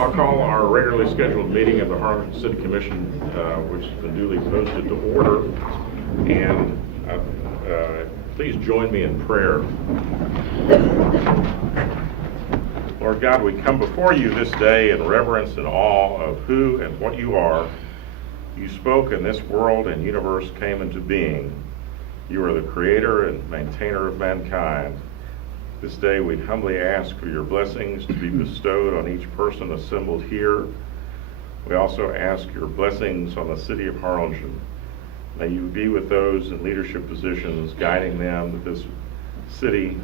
time, I'll call our regularly scheduled meeting of the Harlingen City Commission, which has been duly posted, to order. And please join me in prayer. Lord God, we come before you this day in reverence and awe of who and what you are. You spoke, and this world and universe came into being. You are the creator and maintainer of mankind. This day we humbly ask for your blessings to be bestowed on each person assembled here. We also ask your blessings on the city of Harlingen. May you be with those in leadership positions, guiding them that this city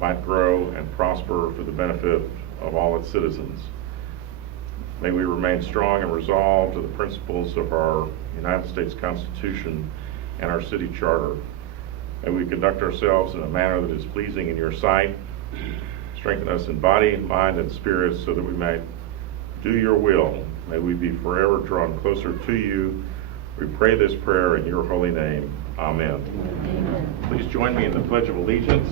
might grow and prosper for the benefit of all its citizens. May we remain strong and resolved to the principles of our United States Constitution and our city charter. May we conduct ourselves in a manner that is pleasing in your sight. Strengthen us in body, mind, and spirit so that we may do your will. May we be forever drawn closer to you. We pray this prayer in your holy name. Amen. Amen. Please join me in the Pledge of Allegiance.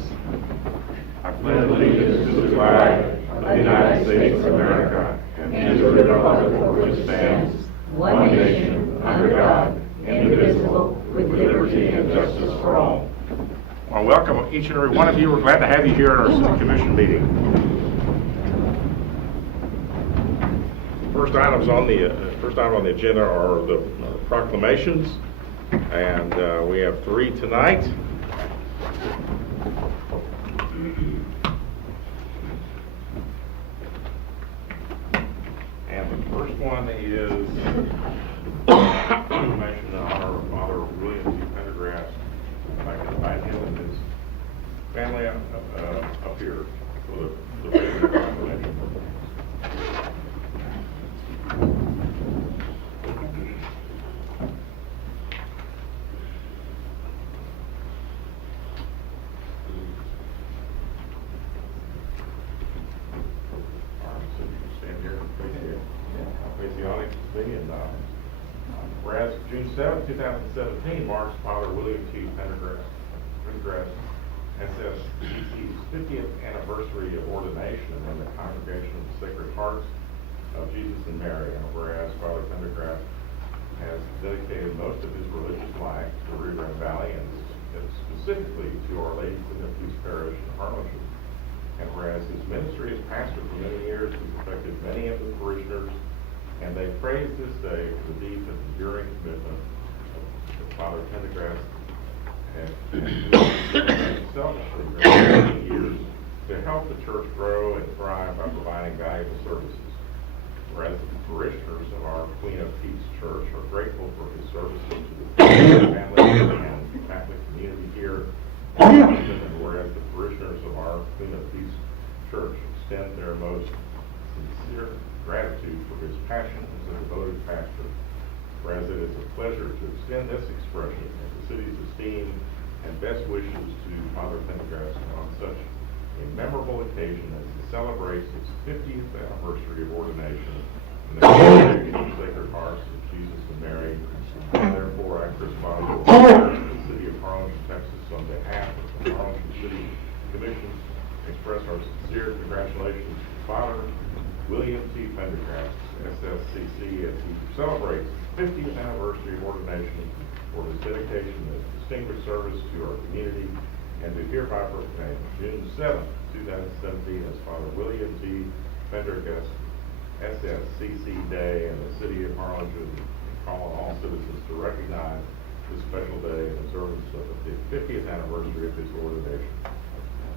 I pledge allegiance to the flag of the United States of America and to the republic for which it stands, one nation, under God, indivisible, with liberty and justice for all. Well, welcome each and every one of you. We're glad to have you here at our City Commission meeting. First item on the agenda are the proclamations, and we have 3 tonight. And the first one is proclamation in honor of Father William T. Pendergrass. I'd like to invite him and his family up here for the regular proclamation. Whereas June 7, 2017 marks Father William T. Pendergrass SSCC's 50th anniversary of ordination in the Congregation of the Sacred Hearts of Jesus and Mary. And whereas Father Pendergrass has dedicated most of his religious life to Rio Grande Valley and specifically to Our Lady Queen of Peace Parish in Harlingen. And whereas his ministry as pastor for many years has affected many of the parishioners, and they praise this day for the deep and enduring commitment of Father Pendergrass and selfishly for many years to help the church grow and thrive by providing valuable services. Whereas the parishioners of our Queen of Peace Church are grateful for his services to the family and Catholic community here. And whereas the parishioners of our Queen of Peace Church extend their most sincere gratitude for his passion as a devoted pastor, whereas it is a pleasure to extend this expression of the city's esteem and best wishes to Father Pendergrass on such a memorable occasion as he celebrates his 50th anniversary of ordination in the Congregation of Sacred Hearts of Jesus and Mary. And therefore, I, Chris Boswell, the City of Harlingen, Texas, on behalf of the Harlingen City Commission, express our sincere congratulations to Father William T. Pendergrass, SSCC, as he celebrates his 50th anniversary of ordination for his dedication of distinguished service to our community, and to hereby proclaim June 7, 2017 as Father William T. Pendergrass SSCC Day in the city of Harlingen, calling all citizens to recognize this special day in observance of the 50th anniversary of his ordination.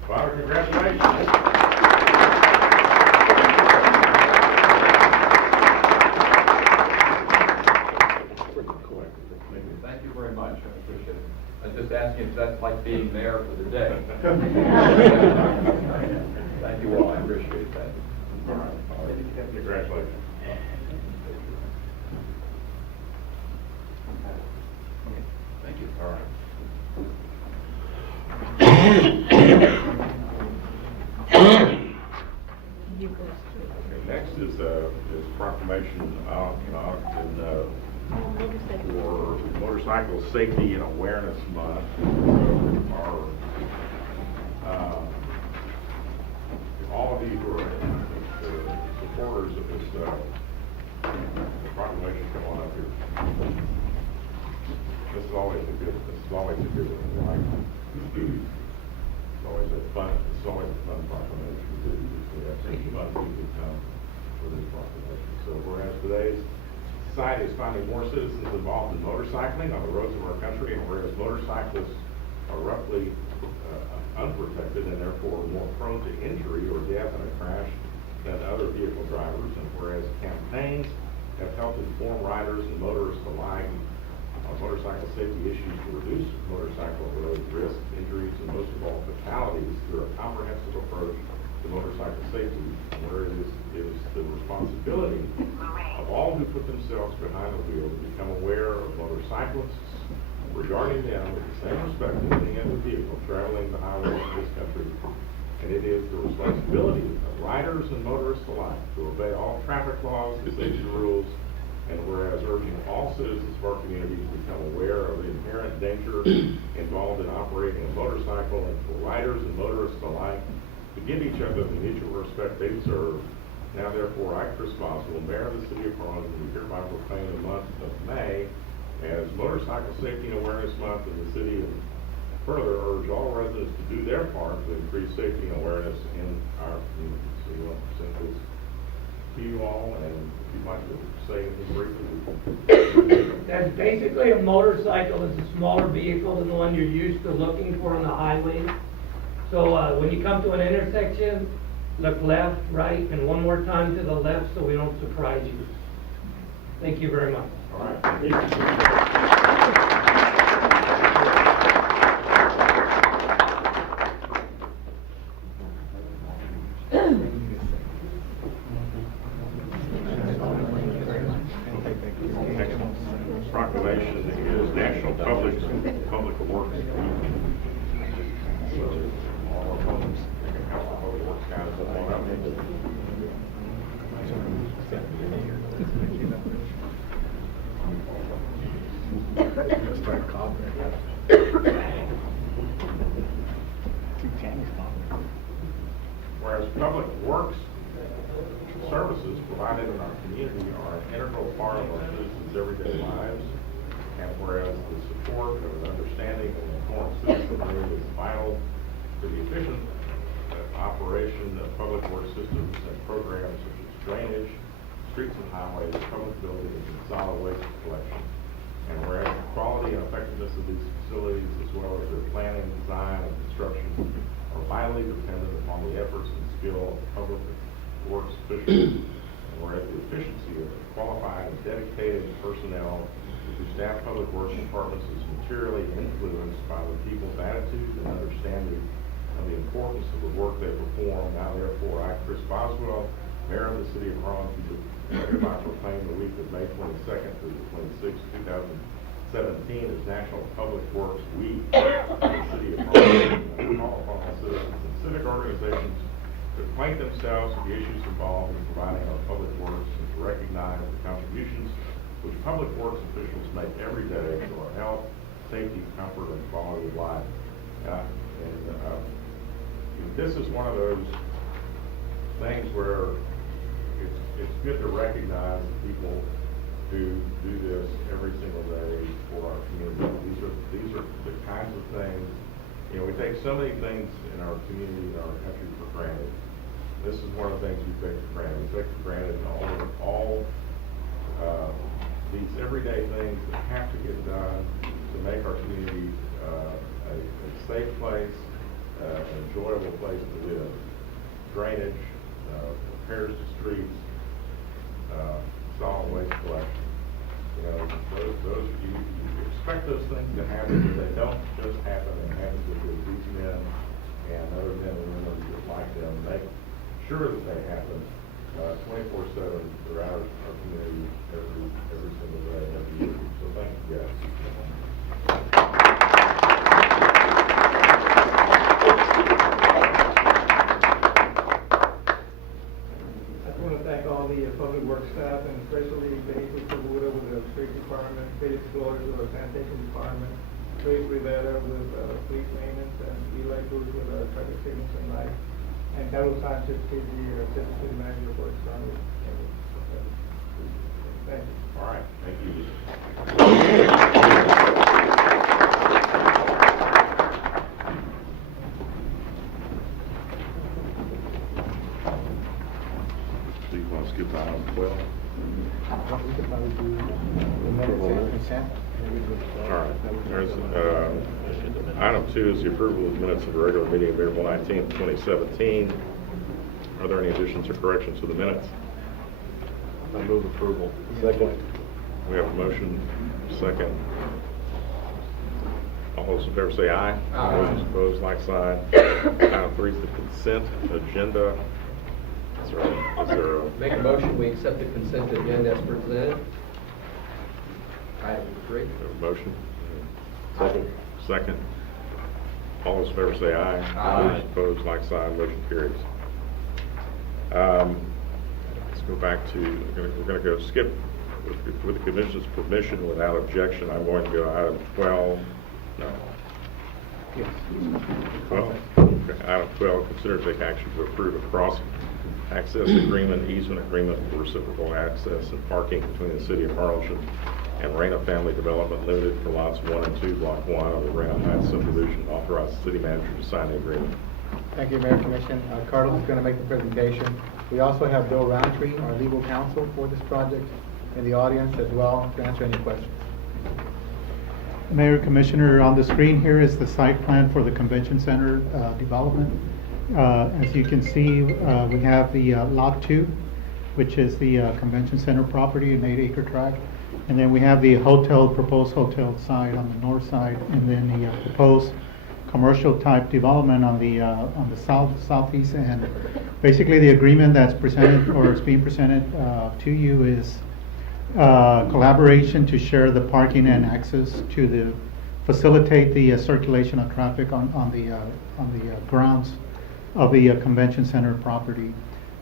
Father, congratulations. Thank you very much. I appreciate it. I was just asking if that's like being there for the day. Thank you all. I appreciate that. All right. Congratulations. Thank you. All right. Okay, next is proclamation for Motorcycle Safety and Awareness Month. All of you who are the supporters of this could come for this proclamation. So whereas today's society is finding more citizens involved in motorcycling on the roads of our country, and whereas motorcyclists are roughly unprotected and therefore more prone to injury or death in a crash than other vehicle drivers, and whereas campaigns have helped inform riders and motorists alike on motorcycle safety issues to reduce motorcycle road risks, injuries, and most of all fatalities through a comprehensive approach to motorcycle safety, where it is the responsibility of all who put themselves behind the wheel to become aware of motorcyclists, regarding them with the same respect as any other vehicle traveling the highways of this country. And it is the responsibility of riders and motorists alike to obey all traffic laws and safety rules, and whereas urging all citizens of our community to become aware of the inherent danger involved in operating a motorcycle, and for riders and motorists alike to give each other the mutual respect they deserve. Now therefore, I, Chris Boswell, Mayor of the City of Harlingen, hereby proclaim the month of May as Motorcycle Safety and Awareness Month in the city, and further urge all residents to do their part to increase safety and awareness in our community. So we want to present this to you all, and if you'd like to say anything briefly. That's basically a motorcycle. It's a smaller vehicle than the one you're used to looking for on the highway. So when you come to an intersection, look left, right, and one more time to the left so we don't surprise you. Thank you very much. All right. Thank you. Next proclamation is National Public Works Week. So all our public works guys up on up. Whereas public works services provided in our community are an integral part of our citizens' everyday lives, and whereas the support of an understanding and informed citizenry is vital to the efficient operation of public works systems and programs such as drainage, streets and highways, public buildings, and solid waste collection. And whereas the quality and effectiveness of these facilities, as well as their planning, design, and construction, are vitally dependent upon the efforts and skill of public works officials, and whereas the efficiency of qualified and dedicated personnel who staff public works departments is materially influenced by the people's attitudes and understanding of the importance of the work they perform. Now therefore, I, Chris Boswell, Mayor of the City of Harlingen, hereby proclaim the week of May 22nd through the 26th, 2017 as National Public Works Week in the City of Harlingen. I call upon all citizens and civic organizations to acquaint themselves with the issues involved in providing our public works and to recognize the contributions which public works officials make every day to our health, safety, comfort, and quality of life. This is one of those things where it's good to recognize that people do this every single day for our community. These are the kinds of things, you know, we take so many things in our community and our country for granted. This is one of the things we take for granted. We take for granted all these everyday things that have to get done to make our community a safe place, an enjoyable place to live. Drainage, repairs to streets, solid waste collection. You know, those you expect those things to happen, but they don't just happen. It happens with these men and other men and women that like them. Make sure that they happen 24/7 throughout our community every single day, every year. So thank you guys. I want to thank all the public works staff, and especially Basil Kabuda with the street department, Felix Flores with the sanitation department, Luis Rivera with police maintenance, and Eli Cruz with traffic signals and lights, and Carlos Sanchez, who's the assistant city manager for Exxon. Thank you. All right, thank you. So you want to skip to item 12? We could probably do the minutes and consent. All right, there's, item 2 is the approval of the minutes of the regular meeting of April 19th, 2017. Are there any additions or corrections to the minutes? I move approval. Second. We have a motion, second. All those in favor say aye. Aye. Those opposed, like sign. Item 3 is the consent agenda. Is there a Make a motion, we accept the consent agenda as presented. Item 3. a motion? Second. Second. All those in favor say aye. Aye. Those opposed, like sign, motion carries. Let's go back to, we're going to go skip, with the commission's permission, without objection, I'm going to go item 12. No. Yes. 12? Okay. Item 12, consider to take action to approve a cross-access agreement, easement agreement for reciprocal access and parking between the city of Harlingen and Reyna Family Development Limited for lots 1 and 2, block 1 of the Reyna Heights subdivision. Authorize the city manager to sign the agreement. Thank you, Mayor Commission. Carlos is going to make the presentation. We also have Bill Roundtree, our legal counsel for this project, in the audience as well to answer any questions. Mayor, Commissioner, on the screen here is the site plan for the Convention Center development. As you can see, we have the Lot 2, which is the Convention Center property, an 8-acre tract. And then we have the proposed hotel side on the north side, and then the proposed commercial type development on the southeast end. Basically, the agreement that's presented or is being presented to you is collaboration to share the parking and access to facilitate the circulation of traffic on the grounds of the convention center property.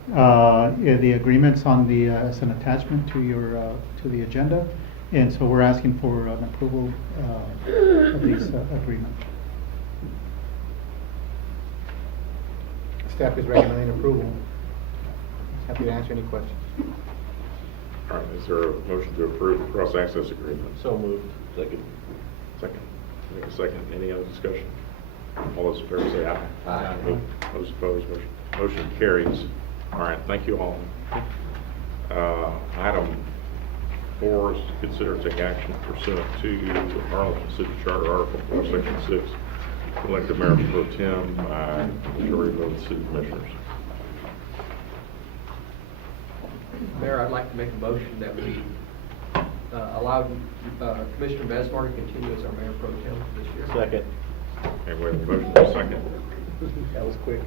The agreement's on as an attachment to the agenda, and so we're asking for an approval of these agreements. Staff is recommending approval. Happy to answer any questions. All right, is there a motion to approve the cross-access agreement? So moved. Second. Second. Any second, any other discussion? All those in favor say aye. Aye. Those opposed, motion carries. All right, thank you all. Item 4 is to consider to take action pursuant to the Harlingen City Charter Article 4, Section 6, to elect the mayor pro tem by majority vote of the city commissioners. Mayor, I'd like to make a motion that we allow Commissioner Mesmar to continue as our mayor pro tem this year. Second. Okay, we have a motion and a second. That was quick.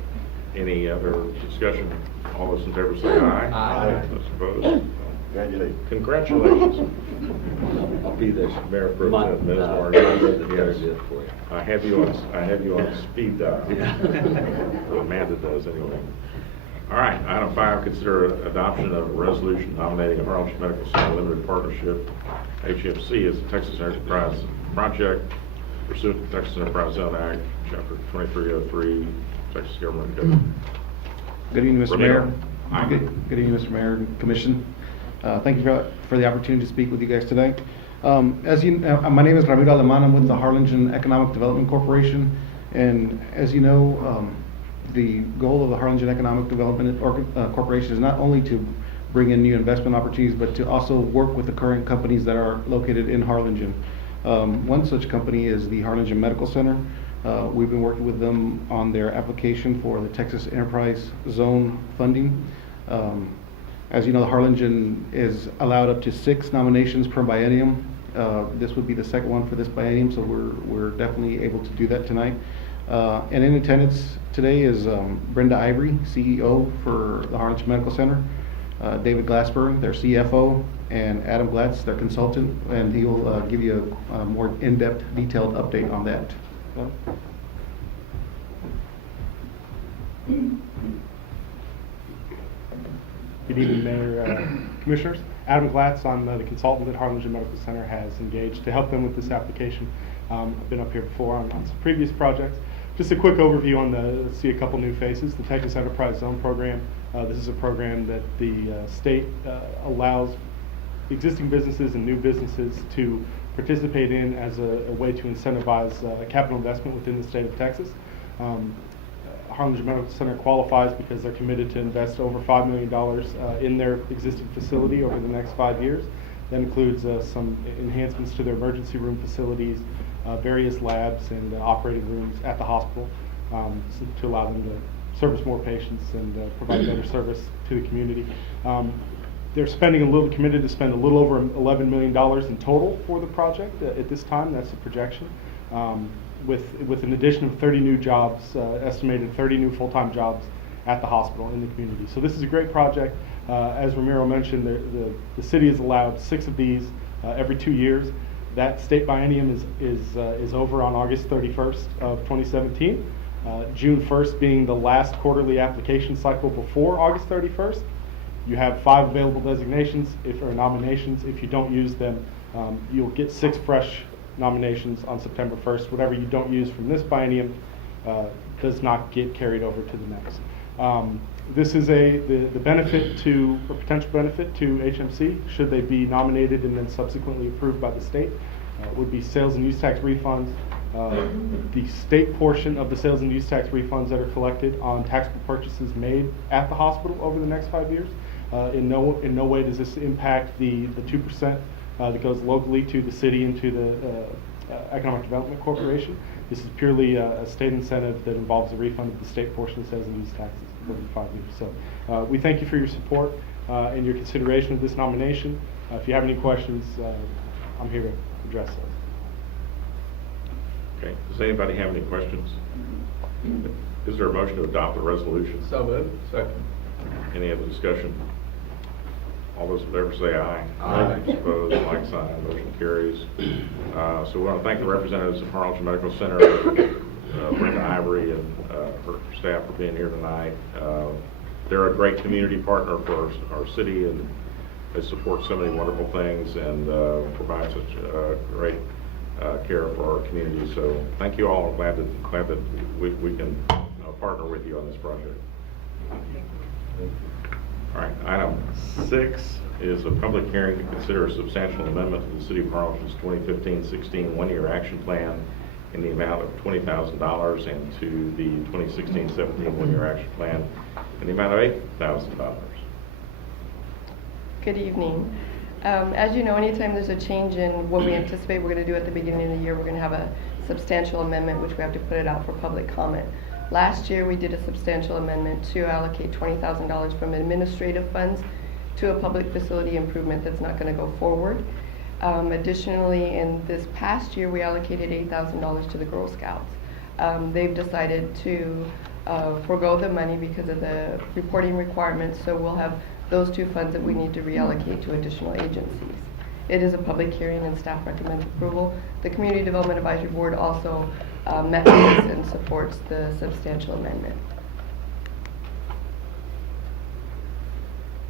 Any other discussion? All those in favor say aye. Aye. Those opposed? Congratulations. Congratulations. I'll be there. Mayor Pro Tem Mesmar. Yes. I have you on speed dial. Yeah. Well, Amanda does anyway. All right, item 5, consider adoption of a resolution nominating a Harlingen Medical Center Limited Partnership, HMC, as a Texas Enterprise Project pursuant to Texas Enterprise Zone Act, Chapter 2303, Texas Government Code. Good evening, Mr. Ramiro. Mayor. Aye. Good evening, Mr. Mayor and Commission. Thank you for the opportunity to speak with you guys today. My name is Ramiro Aleman. I'm with the Harlingen Economic Development Corporation. And as you know, the goal of the Harlingen Economic Development Corporation is not only to bring in new investment opportunities, but to also work with the current companies that are located in Harlingen. One such company is the Harlingen Medical Center. We've been working with them on their application for the Texas Enterprise Zone funding. As you know, the Harlingen is allowed up to 6 nominations per biennium. This would be the second one for this biennium, so we're definitely able to do that tonight. And in attendance today is Brenda Ivory, CEO for the Harlingen Medical Center, David Glassberg, their CFO, and Adam Glatz, their consultant, and he will give you a more in-depth, detailed update on that. Good evening, Mayor, Commissioners. Adam Glatz, I'm the consultant that Harlingen Medical Center has engaged to help them with this application. I've been up here before on some previous projects. Just a quick overview on see a couple new faces. The Texas Enterprise Zone Program. This is a program that the state allows existing businesses and new businesses to participate in as a way to incentivize capital investment within the state of Texas. Harlingen Medical Center qualifies because they're committed to invest over $5 million in their existing facility over the next 5 years. That includes some enhancements to their emergency room facilities, various labs and operating rooms at the hospital to allow them to service more patients and provide better service to the community. They're committed to spend a little over $11 million in total for the project at this time. That's the projection. With an addition of 30 new jobs, estimated 30 new full-time jobs at the hospital in the community. So this is a great project. As Ramiro mentioned, the city has allowed 6 of these every 2 years. That state biennium is over on August 31st of 2017. June 1st being the last quarterly application cycle before August 31st. You have 5 available designations or nominations. If you don't use them, you'll get 6 fresh nominations on September 1st. Whatever you don't use from this biennium does not get carried over to the next. This is the benefit to, or potential benefit to HMC, should they be nominated and then subsequently approved by the state, would be sales and use tax refunds. The state portion of the sales and use tax refunds that are collected on taxable purchases made at the hospital over the next 5 years. In no way does this impact the 2% that goes locally to the city and to the Economic Development Corporation. This is purely a state incentive that involves a refund of the state portion of sales and use taxes over 5 years. So we thank you for your support and your consideration of this nomination. If you have any questions, I'm here to address those. Okay, does anybody have any questions? Is there a motion to adopt the resolution? So moved. Second. Any other discussion? All those in favor say aye. Aye. Opposed, like sign, motion carries. So we want to thank the representatives of Harlingen Medical Center, Brenda Ivory and her staff for being here tonight. They're a great community partner for our city, and they support so many wonderful things and provide such great care for our community. So thank you all. Glad that we can partner with you on this project. All right, item 6 is a public hearing to consider a substantial amendment to the City of Harlingen's 2015-16 one-year action plan in the amount of $20,000 and to the 2016-17 one-year action plan in the amount of $8,000. Good evening. As you know, anytime there's a change in what we anticipate we're going to do at the beginning of the year, we're going to have a substantial amendment, which we have to put it out for public comment. Last year, we did a substantial amendment to allocate $20,000 from administrative funds to a public facility improvement that's not going to go forward. Additionally, in this past year, we allocated $8,000 to the Girl Scouts. They've decided to forego the money because of the reporting requirements, so we'll have those 2 funds that we need to reallocate to additional agencies. It is a public hearing and staff recommends approval. The Community Development Advisory Board also met with this and supports the substantial amendment.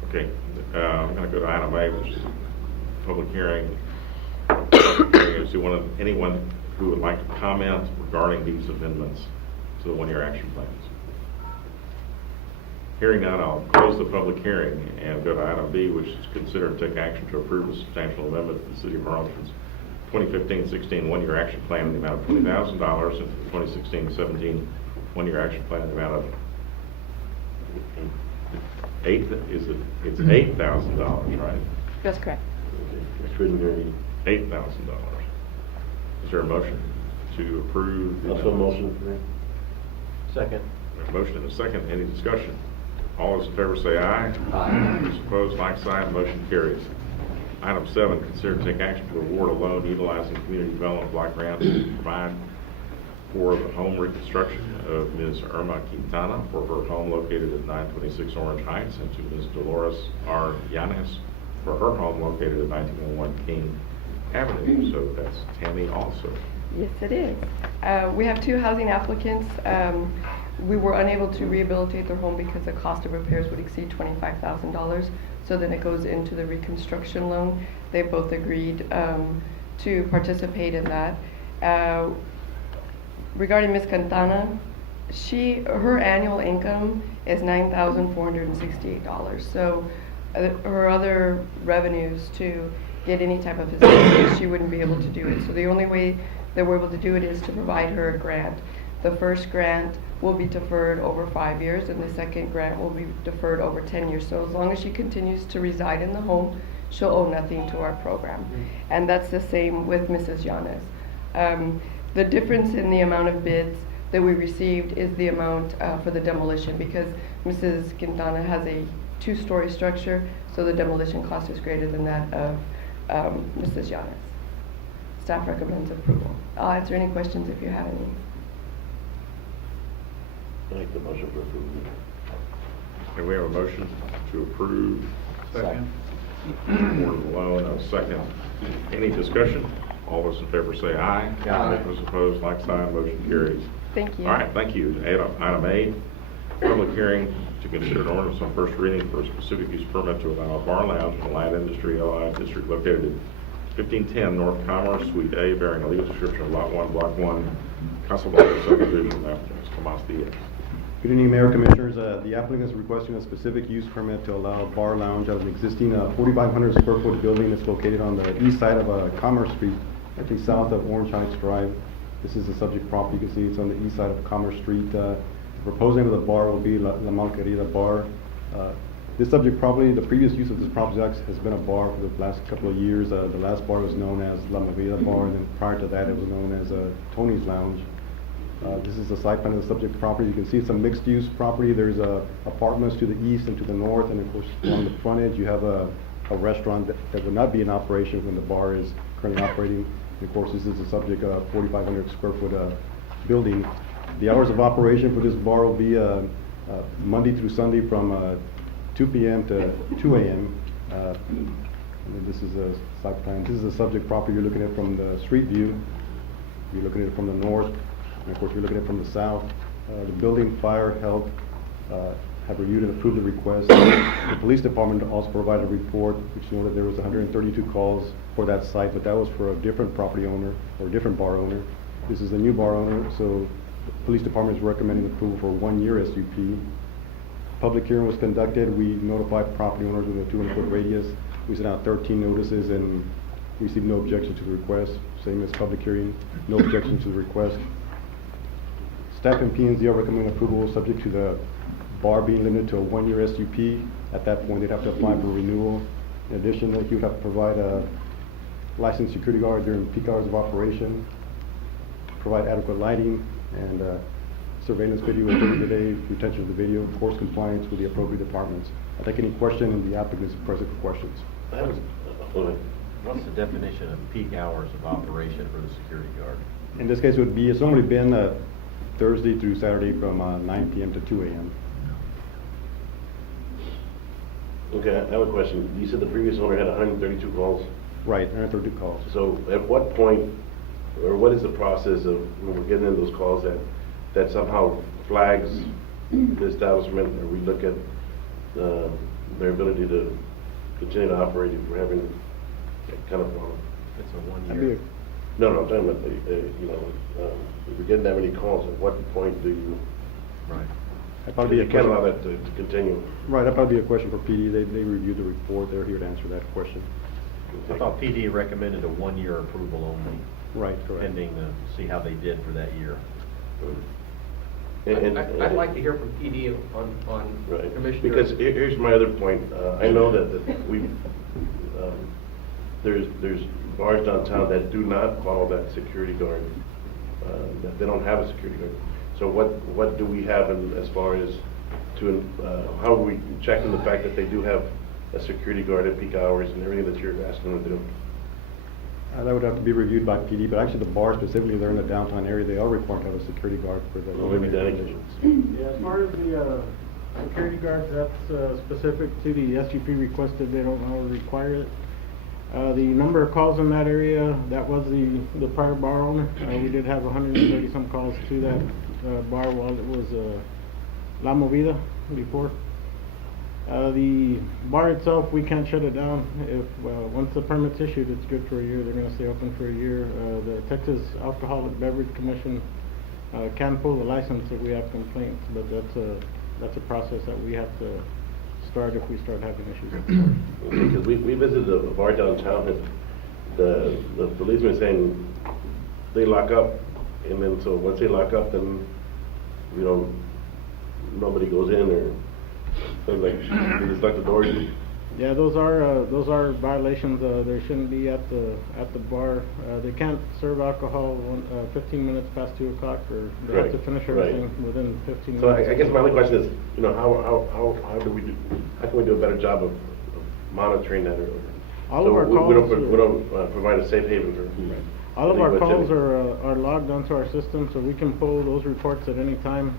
Okay, I'm going to go to item A, which is public hearing. So anyone who would like to comment regarding these amendments to the one-year action plans? Hearing none, I'll close the public hearing and go to item B, which is consider and take action to approve a substantial amendment to the City of Harlingen's 2015-16 one-year action plan in the amount of $20,000 and the 2016-17 one-year action plan in the amount of it's $8,000, right? That's correct. $8,000. Is there a motion to approve? Also motion for Second. A motion and a second. Any discussion? All those in favor say aye. Aye. Those opposed, like sign. Motion carries. Item 7, consider to take action to award a loan utilizing community development block grants to provide for the home reconstruction of Ms. Irma Quintana for her home located at 926 Orange Heights, and to Ms. Dolores R. Yanes for her home located at 1901 King Avenue. So that's Tammy also. Yes, it is. We have 2 housing applicants. We were unable to rehabilitate their home because the cost of repairs would exceed $25,000. So then it goes into the reconstruction loan. They both agreed to participate in that. Regarding Ms. Quintana, her annual income is $9,468. So her other revenues to get any type of facility, she wouldn't be able to do it. So the only way that we're able to do it is to provide her a grant. The first grant will be deferred over 5 years, and the second grant will be deferred over 10 years. So as long as she continues to reside in the home, she'll owe nothing to our program. And that's the same with Mrs. Yanes. The difference in the amount of bids that we received is the amount for the demolition, because Mrs. Quintana has a 2-story structure, so the demolition cost is greater than that of Mrs. Yanes. Staff recommends approval. I'll answer any questions if you have any. Make the motion for approval. Okay, we have a motion to approve. Second. Award of the loan, a second. Any discussion? All those in favor say aye. Aye. Those opposed, like sign, motion carries. Thank you. All right, thank you. Item A, public hearing to consider an ordinance on first reading for a specific use permit to allow a bar lounge in the light industry LI district located at 1510 North Commerce, Suite A, bearing a legal description of Lot 1, Block 1, Casablanca subdivision, applicant Tomas Diaz. Good evening, Mayor, Commissioners. The applicant is requesting a specific use permit to allow a bar lounge at an existing 4,500 square foot building that's located on the east side of Commerce Street, actually south of Orange Heights Drive. This is the subject property. You can see it's on the east side of Commerce Street. The proposed name of the bar will be La Malquerida Bar. This subject property, the previous use of this property has been a bar for the last couple of years. The last bar was known as La Movida Bar, and then prior to that it was known as Tony's Lounge. This is the site plan of the subject property. You can see it's a mixed-use property. There's apartments to the east and to the north, and of course along the frontage you have a restaurant that would not be in operation when the bar is currently operating. And of course, this is the subject of 4,500 square foot building. The hours of operation for this bar will be Monday through Sunday from 2 p.m. to 2 a.m. And this is a site plan. This is the subject property you're looking at from the street view. You're looking at it from the north. And of course, you're looking at it from the south. The building, fire, health have reviewed and approved the request. The police department also provided a report which noted there was 132 calls for that site, but that was for a different property owner or a different bar owner. This is a new bar owner, so the police department is recommending approval for 1 year SUP. Public hearing was conducted. We notified property owners within a 200-foot radius. We sent out 13 notices and received no objection to the request. Same as public hearing, no objection to the request. Staff and P&Z are recommending approval subject to the bar being limited to a 1 year SUP. At that point, they'd have to apply for renewal. In addition, he would have to provide a licensed security guard during peak hours of operation, provide adequate lighting, and surveillance video with 30-day retention of the video, of course compliance with the appropriate departments. I take any question, and the applicant is present for questions. What's the definition of peak hours of operation for the security guard? In this case, it would be, it's normally been Thursday through Saturday from 9 p.m. to 2 a.m. Okay, I have a question. You said the previous owner had 132 calls. Right, 132 calls. So at what point, or what is the process of when we're getting in those calls that somehow flags the establishment, or we look at their ability to continue to operate if we're having that kind of problem? It's a 1 That'd be year. No, I'm talking about, if we're getting that many calls, at what point do you, Right. That'd probably be you a can't question. allow that to continue? Right, that'd probably be a question for PD. They reviewed the report. They're here to answer that question. I thought PD recommended a 1 year approval only, Right, correct. pending to see how they did for that year. I'd like to hear from PD on Right, Commissioner. because here's my other point. I know that we've, there's bars downtown that do not follow that security guard, that they don't have a security guard. So what do we have as far as to, how are we checking the fact that they do have a security guard at peak hours and everything that you're asking them to do? That would have to be reviewed by PD, but actually the bar specifically, they're in the downtown area. They are required to have a security guard for the. Well, maybe dedicated. Yeah, as far as the security guards, that's specific to the SUP requested. They don't always require it. The number of calls in that area, that was the prior bar owner. We did have 130 some calls to that bar while it was La Movida before. The bar itself, we can't shut it down. If once the permit's issued, it's good for a year. They're going to stay open for a year. The Texas Alcoholic Beverage Commission can pull the license if we have complaints, but that's a process that we have to start if we start having issues. Because we visited a bar downtown, and the policeman saying they lock up, and then so once they lock up, then we don't, nobody goes in or, like, they just lock the doors? Yeah, those are violations. They shouldn't be at the bar. They can't serve alcohol 15 minutes past 2 o'clock, or they have Right, to finish right. everything within 15 So minutes. I guess my only question is, you know, how do we do, how can we do a better job of monitoring that? All So of our we don't, calls- we don't provide a safe haven for. All of our illegal calls activity. are logged onto our system, so we can pull those reports at any time.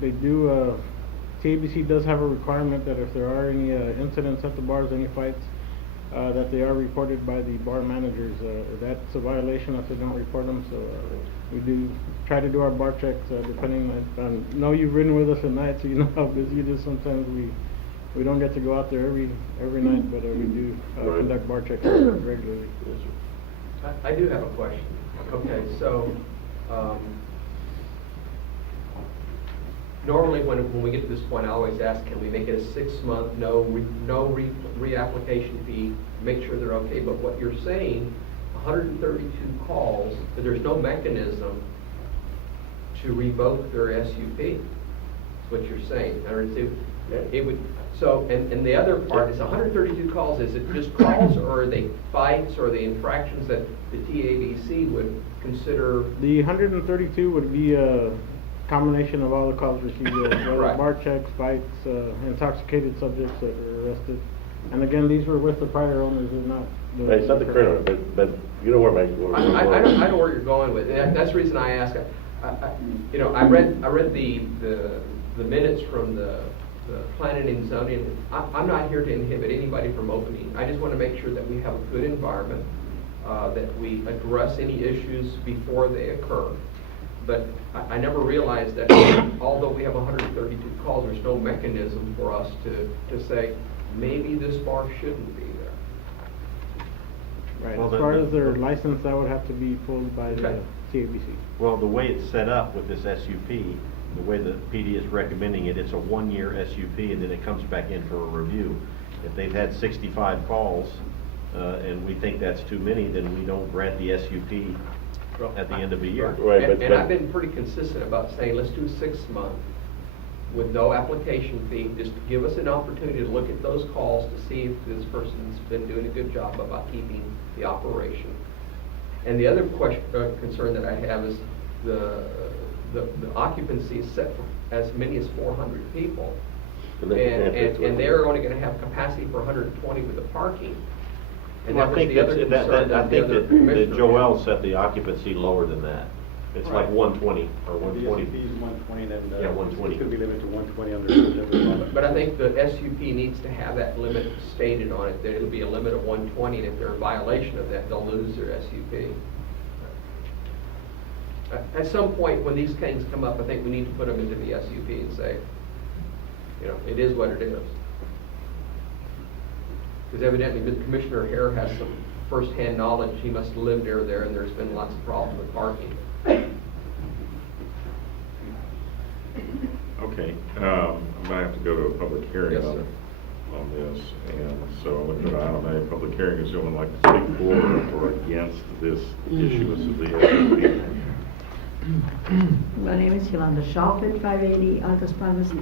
They do, TABC does have a requirement that if there are any incidents at the bars, any fights, that they are reported by the bar managers. That's a violation if they don't report them, so we do try to do our bar checks depending on, know you've ridden with us at night, so you know how busy it is. Sometimes we don't get to go out there every night, but we do Right. conduct bar checks regularly. Yes, sir. I do have a question. Okay, so, normally when we get to this point, I always ask, can we make it a 6-month, no reapplication fee, make sure they're okay, but what you're saying, 132 calls, that there's no mechanism to revoke their SUP, is what you're saying. In other words, it would, so, and the other part is 132 calls, is it just calls, or are they fights, or are they infractions that the TABC would consider? The 132 would be a combination of all the calls received, Right. bar checks, fights, intoxicated subjects that were arrested. And again, these were with the prior owners, they're not. Right, it's not the current one, but you know where my. I know where you're going with it. That's the reason I ask. You know, I read the minutes from the planning and zoning. I'm not here to inhibit anybody from opening. I just want to make sure that we have a good environment, that we address any issues before they occur. But I never realized that although we have 132 calls, there's no mechanism for us to say, maybe this bar shouldn't be there. Right, Well, as far the- as their license, that would have to be pulled by the Okay. TABC. Well, the way it's set up with this SUP, the way the PD is recommending it, it's a 1-year SUP, and then it comes back in for a review. If they've had 65 calls, and we think that's too many, then we don't grant the SUP at the end of the year. Right, And but- I've been pretty consistent about saying, let's do 6 months with no application fee. Just give us an opportunity to look at those calls to see if this person's been doing a good job about keeping the operation. And the other question, concern that I have is the occupancy is set for as many as 400 people. And they can't fit And they're only gonna have capacity for 120 with the parking. And Well, that I was think the other that's, concern I that the think other that commissioner Joel had. set the occupancy lower than that. It's like Right. 120 or 120. The SUP is 120, then. Yeah, 120. It's gonna be limited to 120 under the law. But I think the SUP needs to have that limit stated on it, that it'll be a limit of 120, and if they're in violation of that, they'll lose their SUP. At some point, when these things come up, I think we need to put them into the SUP and say, you know, it is what it is. Because evidently, Commissioner Hare has some firsthand knowledge. He must have lived there, and there's been lots of problems with parking. Okay, I'm gonna have to go to a public hearing Yes, on sir. this, and so I'm looking at item A, public hearing. Is anyone like to speak for or against this issuance of the SUP? My name is Yolanda Schaufel, 580 August Palmas.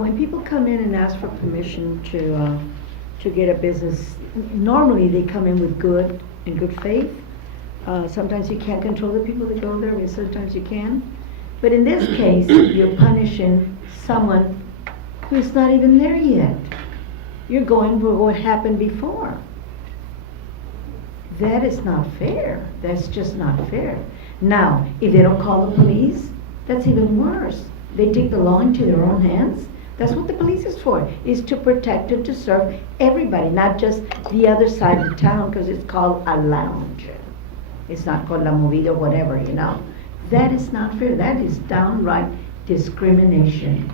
When people come in and ask for permission to get a business, normally they come in with in good faith. Sometimes you can't control the people that go there, and sometimes you can. But in this case, you're punishing someone who's not even there yet. You're going for what happened before. That is not fair. That's just not fair. Now, if they don't call the police, that's even worse. They take the law into their own hands. That's what the police is for, is to protect and to serve everybody, not just the other side of town, because it's called a lounge. It's not called La Movida or whatever, you know. That is not fair. That is downright discrimination.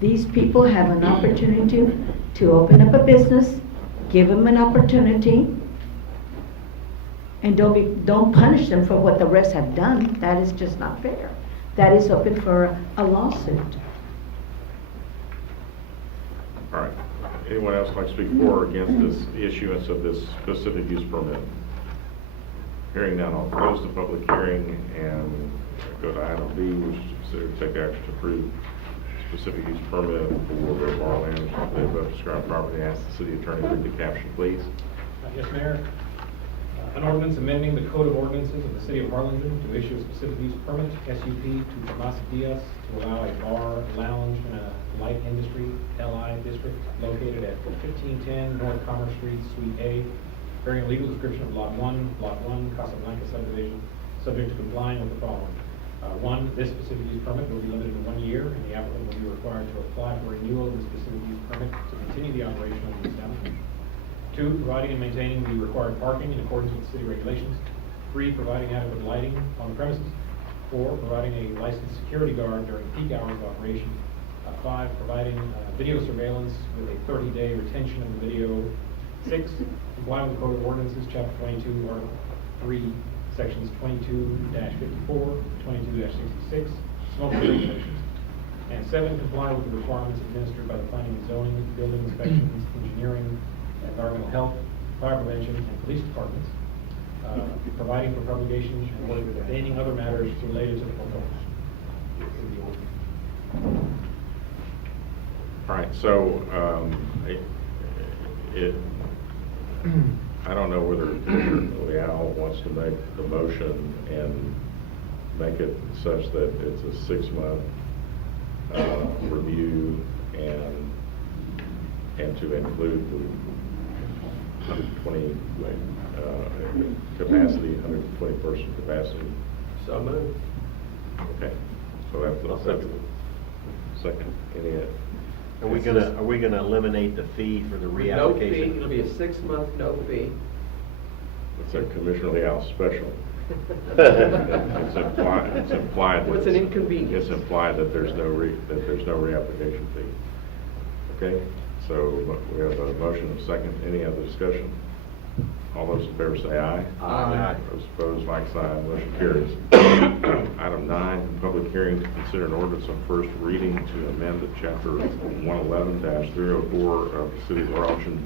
These people have an opportunity to open up a business, give them an opportunity, and don't punish them for what the rest have done. That is just not fair. That is open for a lawsuit. All right. Anyone else like to speak for or against this issuance of this specific use permit? Hearing none, I'll close the public hearing and go to item B, which is to consider to take action to approve specific use permit for the bar lounge on the above described property. Ask the city attorney to read the caption, please. Yes, Mayor. An ordinance amending the Code of Ordinances of the City of Harlingen to issue a specific use permit, SUP, to Tomas Diaz to allow a bar, lounge, and a light industry, LI district located at 1510 North Commerce Street, Suite A, bearing a legal description of Lot 1, Casablanca subdivision, subject to complying with the following. One, this specific use permit will be limited to 1 year, and the applicant will be required to apply for renewal of the specific use permit to continue the operation of the establishment. 2, providing and maintaining the required parking in accordance with city regulations. 3, providing adequate lighting on the premises. 4, providing a licensed security guard during peak hours of operation. 5, providing video surveillance with a 30-day retention of the video. 6, comply with the Code of Ordinances, Chapter 22, Article 3, Sections 22-54, 22-66, smoking regulations. And 7, comply with the requirements administered by the planning and zoning, building inspections, engineering, environmental health, fire prevention, and police departments, providing for publication and ordaining other matters related to the proposal. All right, so I don't know whether Leal wants to make the motion and make it such that it's a 6-month review and to include the 120 capacity, 120 person capacity. So moved. Okay, so that's the second. Any? Are we gonna eliminate the fee for the No fee, reapplication? it'll be a 6-month no fee. It's a Commissioner Leal special. It's implied. that What's an inconvenience? It's implied that there's no reapplication fee. Okay, so we have a motion and a second. Any other discussion? All those in favor say aye. Aye. Those opposed, like sign. Motion carries. Item 9, public hearing to consider an ordinance on first reading to amend the chapter 111-304 of the City of Harlingen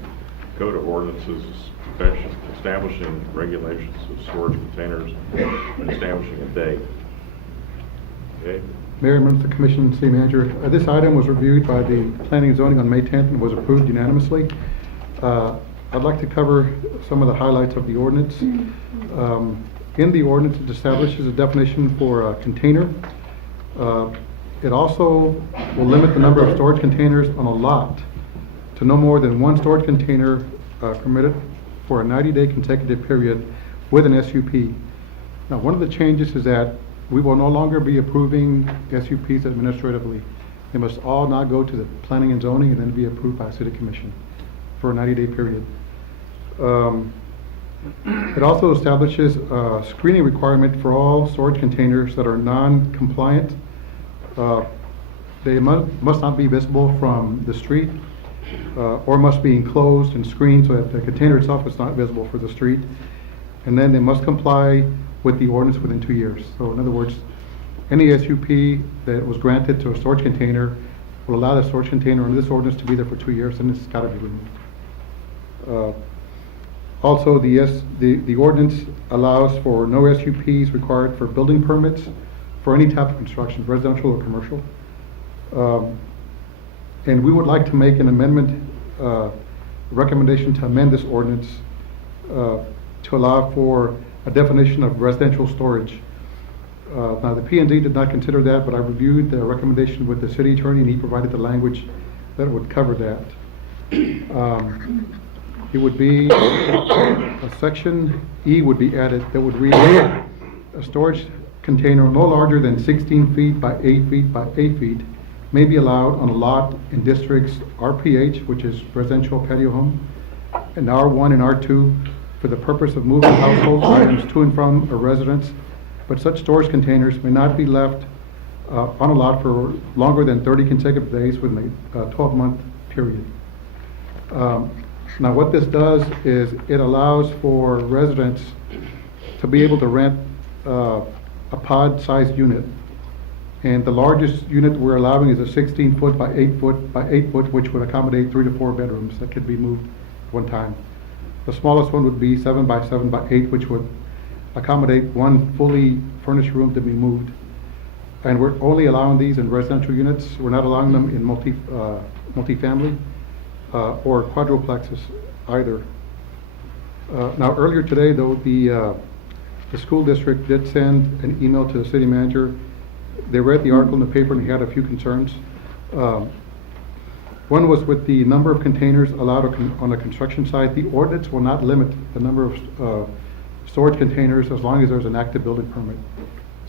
Code of Ordinances, establishing regulations of storage containers and establishing a date. Okay? Mayor, members of the Commission, City Manager, this item was reviewed by the Planning and Zoning on May 10th and was approved unanimously. I'd like to cover some of the highlights of the ordinance. In the ordinance, it establishes a definition for a container. It also will limit the number of storage containers on a lot to no more than 1 storage container permitted for a 90-day consecutive period with an SUP. Now, one of the changes is that we will no longer be approving SUPs administratively. They must all now go to the Planning and Zoning and then be approved by City Commission for a 90-day period. It also establishes a screening requirement for all storage containers that are non-compliant. They must not be visible from the street or must be enclosed and screened so that the container itself is not visible for the street. And then they must comply with the ordinance within 2 years. So in other words, any SUP that was granted to a storage container will allow the storage container under this ordinance to be there for 2 years, and it's got to be removed. Also, the ordinance allows for no SUPs required for building permits for any type of construction, residential or commercial. And we would like to make an amendment, recommendation to amend this ordinance to allow for a definition of residential storage. Now, the P&Z did not consider that, but I reviewed the recommendation with the city attorney, and he provided the language that would cover that. It would be, a section E would be added that would read, a storage container no larger than 16 feet by 8 feet by 8 feet may be allowed on a lot in districts RPH, which is residential patio home, and R1 and R2 for the purpose of moving household items to and from a residence, but such storage containers may not be left on a lot for longer than 30 consecutive days within a 12-month period. Now, what this does is it allows for residents to be able to rent a pod-sized unit. And the largest unit we're allowing is a 16-foot by 8 foot by 8 foot, which would accommodate 3 to 4 bedrooms that could be moved at one time. The smallest one would be 7 by 7 by 8, which would accommodate one fully furnished room to be moved. And we're only allowing these in residential units. We're not allowing them in multifamily or quadruplexes either. Now, earlier today, though, the school district did send an email to the city manager. They read the article in the paper and he had a few concerns. One was with the number of containers allowed on the construction site. The ordinance will not limit the number of storage containers as long as there's an active building permit.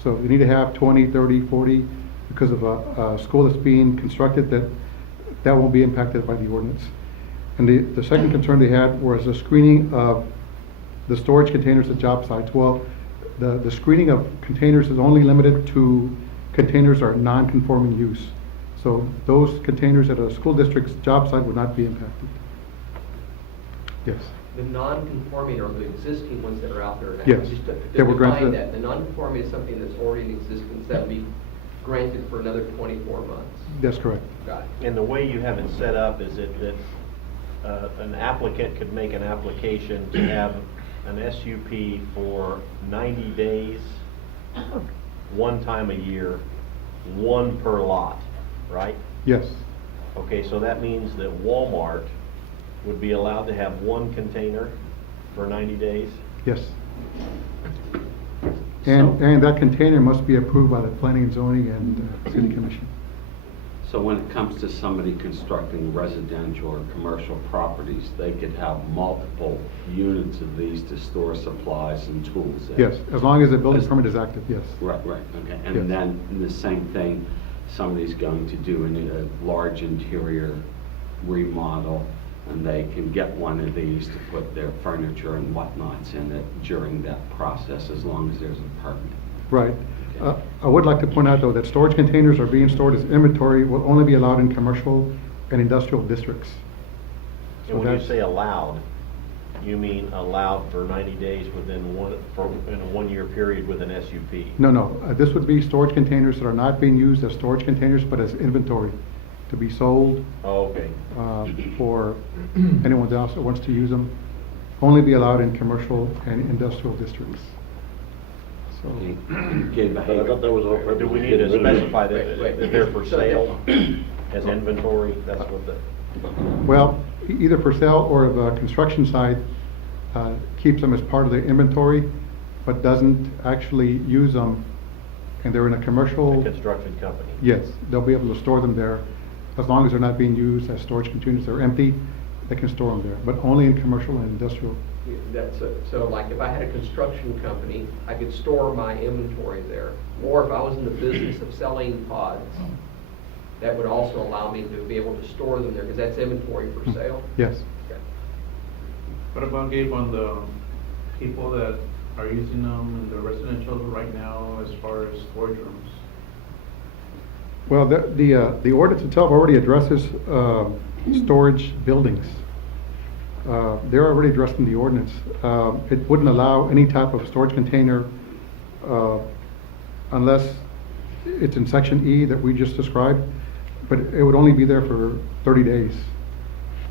So you need to have 20, 30, 40 because of a school that's being constructed that won't be impacted by the ordinance. And the second concern they had was the screening of the storage containers at job sites. Well, the screening of containers is only limited to containers that are non-conforming use. So those containers at a school district's job site would not be impacted. Yes. The non-conforming are the existing ones that are out there now. Yes. Just to That were define granted. that, the non-conforming is something that's already in existence that will be granted for another 24 months. That's correct. Got it. And the way you have it set up is that an applicant could make an application to have an SUP for 90 days, one time a year, one per lot, right? Yes. Okay, so that means that Walmart would be allowed to have one container for 90 days? Yes. And that container must be approved by the planning and zoning and city commission. So when it comes to somebody constructing residential or commercial properties, they could have multiple units of these to store supplies and tools in? Yes, as long as the building As- permit is active, yes. Right, okay. Yes. And then the same thing, somebody's going to do a large interior remodel, and they can get one of these to put their furniture and whatnots in it during that process, as long as there's a permit. Right. I would like to point out, though, that storage containers are being stored as inventory will only be allowed in commercial and industrial districts. So And when you that's- say allowed, you mean allowed for 90 days in a one-year period with an SUP? No, this would be storage containers that are not being used as storage containers, but as inventory to be sold Oh, okay. for anyone else that wants to use them. Only be allowed in commercial and industrial districts. So, Okay, But I thought that was all purpose. Do we need to specify that Wait. that they're for So sale as inventory? That's what the, well, either for sale or if a construction site keeps them as part of their inventory, but doesn't actually use them, and they're in a commercial, construction company. yes, they'll be able to store them there. As long as they're not being used as storage containers, they're empty, they can store them there, but only in commercial and industrial. So like if I had a construction company, I could store my inventory there. Or if I was in the business of selling pods, that would also allow me to be able to store them there, because that's inventory for sale. Yes. Okay. What about, Gabe, on the people that are using them in the residential right now as far as storage rooms? Well, the ordinance itself already addresses storage buildings. They're already addressed in the ordinance. It wouldn't allow any type of storage container unless it's in section E that we just described, but it would only be there for 30 days.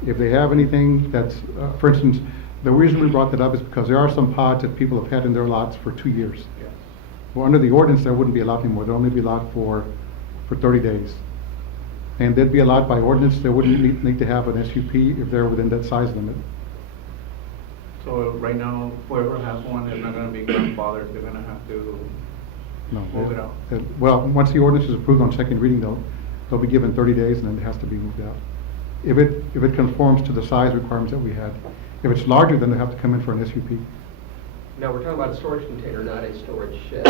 If they have anything that's, for instance, the reason we brought that up is because there are some pods that people have had in their lots for 2 years. Well, under the ordinance, that wouldn't be allowed anymore. They'd only be allowed for 30 days. And they'd be allowed by ordinance. They wouldn't need to have an SUP if they're within that size limit. So right now, whoever has one is not gonna be grandfathered, they're gonna have to No. move it out. Well, once the ordinance is approved on second reading, they'll be given 30 days and then it has to be moved out. If it conforms to the size requirements that we had. If it's larger, then they have to come in for an SUP. Now, we're talking about a storage container, not a storage shed.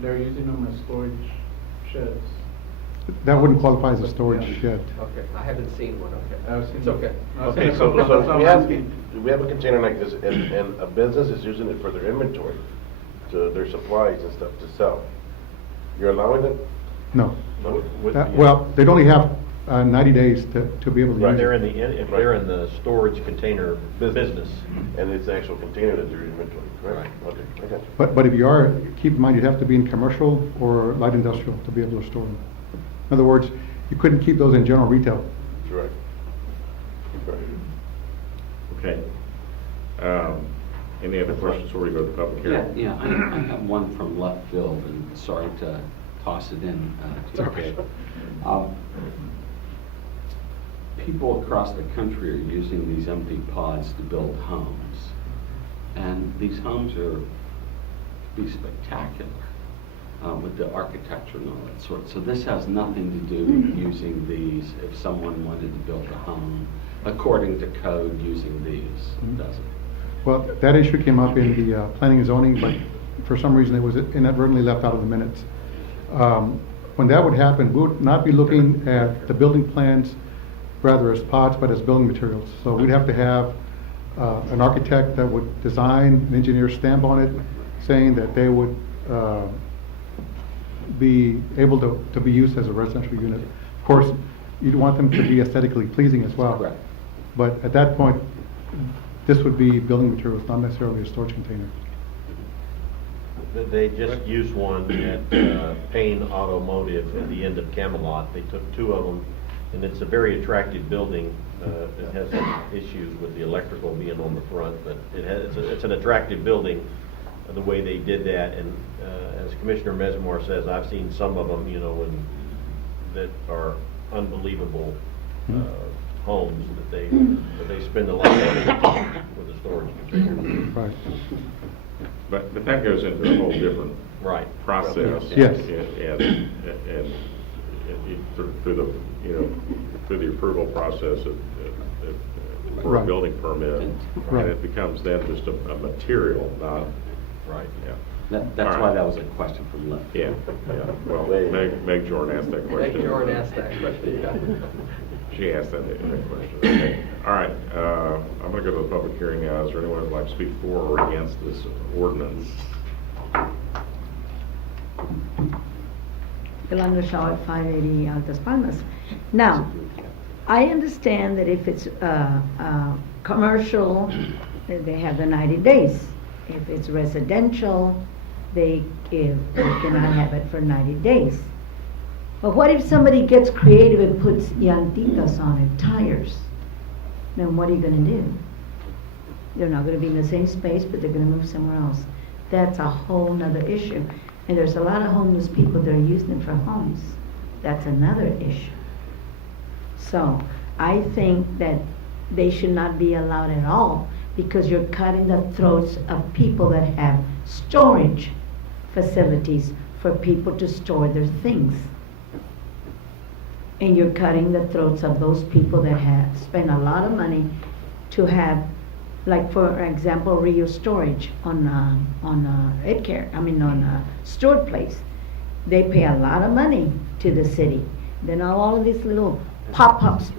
They're using them as storage sheds. That wouldn't qualify as a storage shed. Okay, I haven't seen one, okay. I've seen It's okay. Okay, so we have a container like this, and a business is using it for their inventory, to their supplies and stuff to sell. You're allowing it? No. No? Well, they'd only have 90 days to be able to Right. use They're it. if they're in the storage container business. And it's the actual container that they're inventory, correct? Right. Okay, I got you. But if you are, keep in mind, you'd have to be in commercial or light industrial to be able to store them. In other words, you couldn't keep those in general retail. Correct. Correct. Okay. Any other questions before we go to the public Yeah, hearing? yeah, I have one from left field, and sorry to toss it in. It's okay. People across the country are using these empty pods to build homes. And these homes are be spectacular with the architecture and all that sort. So this has nothing to do with using these if someone wanted to build a home according to code using these, does it? Well, that issue came up in the planning and zoning, but for some reason it was inadvertently left out of the minutes. When that would happen, we would not be looking at the building plans rather as pods, but as building materials. So we'd have to have an architect that would design, an engineer stamp on it, saying that they would be able to be used as a residential unit. Of course, you'd want them to be aesthetically pleasing as well. Correct. But at that point, this would be building materials, not necessarily a storage container. They just used one at Payne Automotive at the end of Camelot. They took two of them, and it's a very attractive building. It has some issues with the electrical being on the front, but it's an attractive building, the way they did that. And as Commissioner Mesmore says, I've seen some of them, that are unbelievable homes that they spend a lot of money with the storage container. Right. But that goes into a whole different Right. process. Yes. And through the approval process for a Right. building permit. Right. And it becomes then just a material, not, Right. yeah. That's All why right. that was a question from left. Yeah, yeah. Well, Meg Jordan asked that question. Meg Jordan asked that question, yeah. She asked that question. Okay. All right, I'm gonna go to the public hearing now. Is there anyone who'd like to speak for or against this ordinance? Yolanda Shaw at 580 Altas Palmas. Now, I understand that if it's commercial, they have the 90 days. If it's residential, they cannot have it for 90 days. But what if somebody gets creative and puts llantitas on it, tires? Then what are you gonna do? They're not gonna be in the same space, but they're gonna move somewhere else. That's a whole nother issue. And there's a lot of homeless people that are using them for homes. That's another issue. So I think that they should not be allowed at all, because you're cutting the throats of people that have storage facilities for people to store their things. And you're cutting the throats of those people that have spent a lot of money to have, like for example, Rio Storage on Stewart Place. They pay a lot of money to the city. Then all of these little pop-ups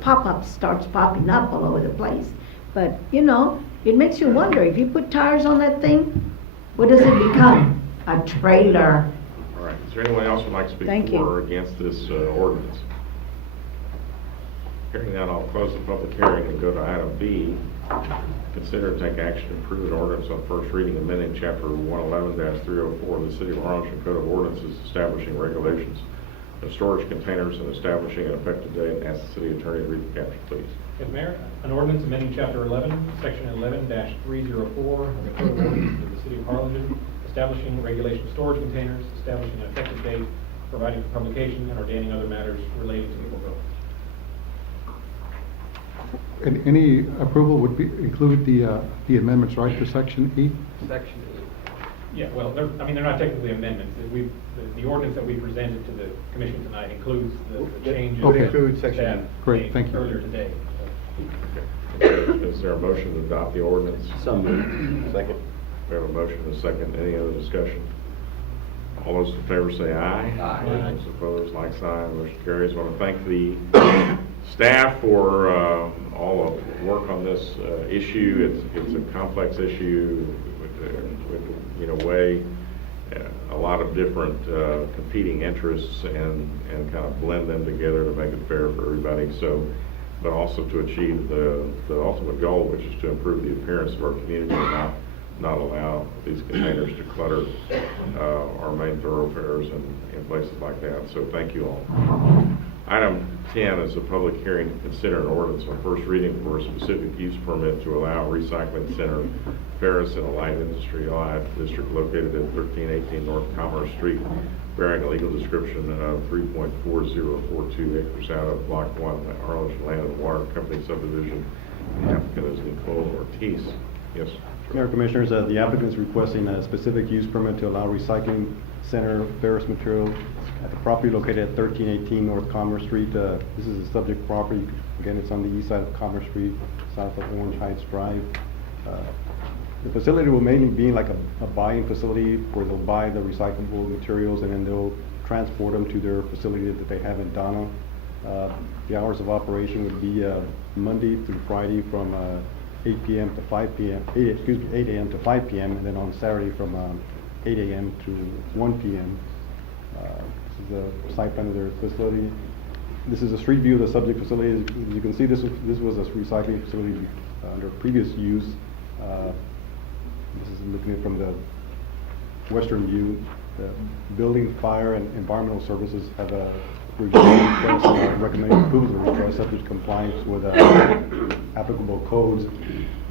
starts popping up all over the place. But it makes you wonder, if you put tires on that thing, what does it become? A trailer. All right, is there anyone else who'd like to speak Thank for you. or against this ordinance? Hearing that, I'll close the public hearing and go to item B. Consider and take action to approve an ordinance on first reading amending chapter 111-304 of the City of Harlingen Code of Ordinances establishing regulations of storage containers and establishing an effective date. Ask the city attorney to read the caption, please. Yes, Mayor, an ordinance amending Chapter 11, Section 11-304 of the Code of Ordinances of the City of Harlingen, establishing regulation of storage containers, establishing an effective date, providing for publication, and ordaining other matters related to the foregoing. And any approval would include the amendments, right, to section E? Section Yeah, well, they're not technically amendments. The ordinance that we presented to the commission tonight includes the changes Okay. that Includes section staff E. Great, made thank you. earlier today. Is there a motion to adopt the ordinance? So moved. Second. We have a motion and a second. Any other discussion? All those in favor say aye. Aye. Those opposed, like sign. Motion carries. I want to thank the staff for all of the work on this issue. It's a complex issue with way a lot of different competing interests and kind of blend them together to make it fair for everybody. So, but also to achieve the ultimate goal, which is to improve the appearance of our community and not allow these containers to clutter our main thoroughfares and places like that. So thank you all. Item 10 is a public hearing to consider an ordinance on first reading for a specific use permit to allow a recycling center, Ferris in a light industry district located at 1318 North Commerce Street, bearing a legal description of 3.4042 acres out of Block 1, Harlingen Land and Water Company subdivision. The applicant is Nicole Ortiz. Yes. Mayor Commissioners, the applicant is requesting a specific use permit to allow recycling center ferrous material at the property located at 1318 North Commerce Street. This is a subject property. Again, it's on the east side of Commerce Street, south of Orange Heights Drive. The facility will mainly be like a buying facility where they'll buy the recyclable materials and then they'll transport them to their facility that they have in Donna. The hours of operation would be Monday through Friday from 8 p.m. to 5 p.m. 8 a.m. to 5 p.m. and then on Saturday from 8 a.m. to 1 p.m. This is the site plan of their facility. This is a street view of the subject facility. As you can see, this was a recycling facility under previous use. This is looking at it from the western view. The building, fire, and environmental services have a review request, recommending approval of the request subject to compliance with applicable codes.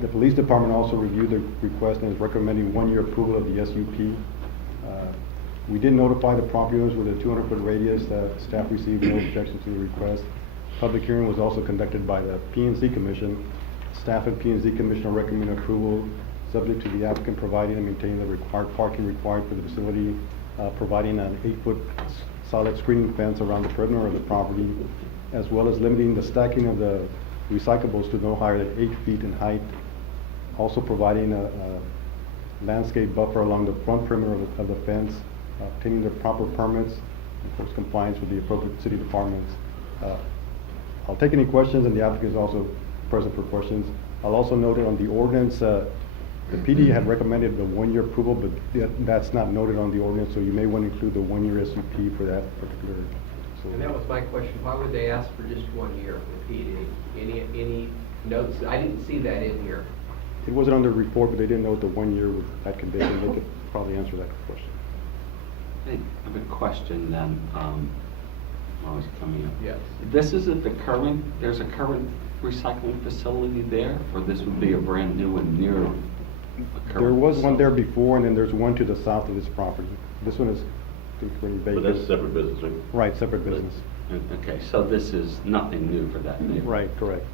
The police department also reviewed the request and is recommending 1-year approval of the SUP. We did notify the property owners with a 200-foot radius. Staff received no objection to the request. Public hearing was also conducted by the P&Z Commission. Staff and P&Z Commission recommend approval subject to the applicant providing and maintaining the required parking required for the facility, providing an 8-foot solid screening fence around the perimeter of the property, as well as limiting the stacking of the recyclables to no higher than 8 feet in height. Also providing a landscape buffer along the front perimeter of the fence, obtaining the proper permits, of course compliance with the appropriate city departments. I'll take any questions, and the applicant is also present for questions. I'll also note that on the ordinance, the PD had recommended the 1-year approval, but that's not noted on the ordinance, so you may want to include the 1-year SUP for that particular. And that was my question. Why would they ask for just 1 year for PD? Any notes? I didn't see that in here. It wasn't on the report, but they didn't note the 1 year with that condition. They could probably answer that question. I have a question then, while it's coming up. Yes. This isn't there's a current recycling facility there, or this would be a brand new one near a current There was one facility? there before, and then there's one to the south of this property. This one is pretty big. But that's a separate business, right? Right, separate business. Okay, so this is nothing new for that neighborhood? Right, correct.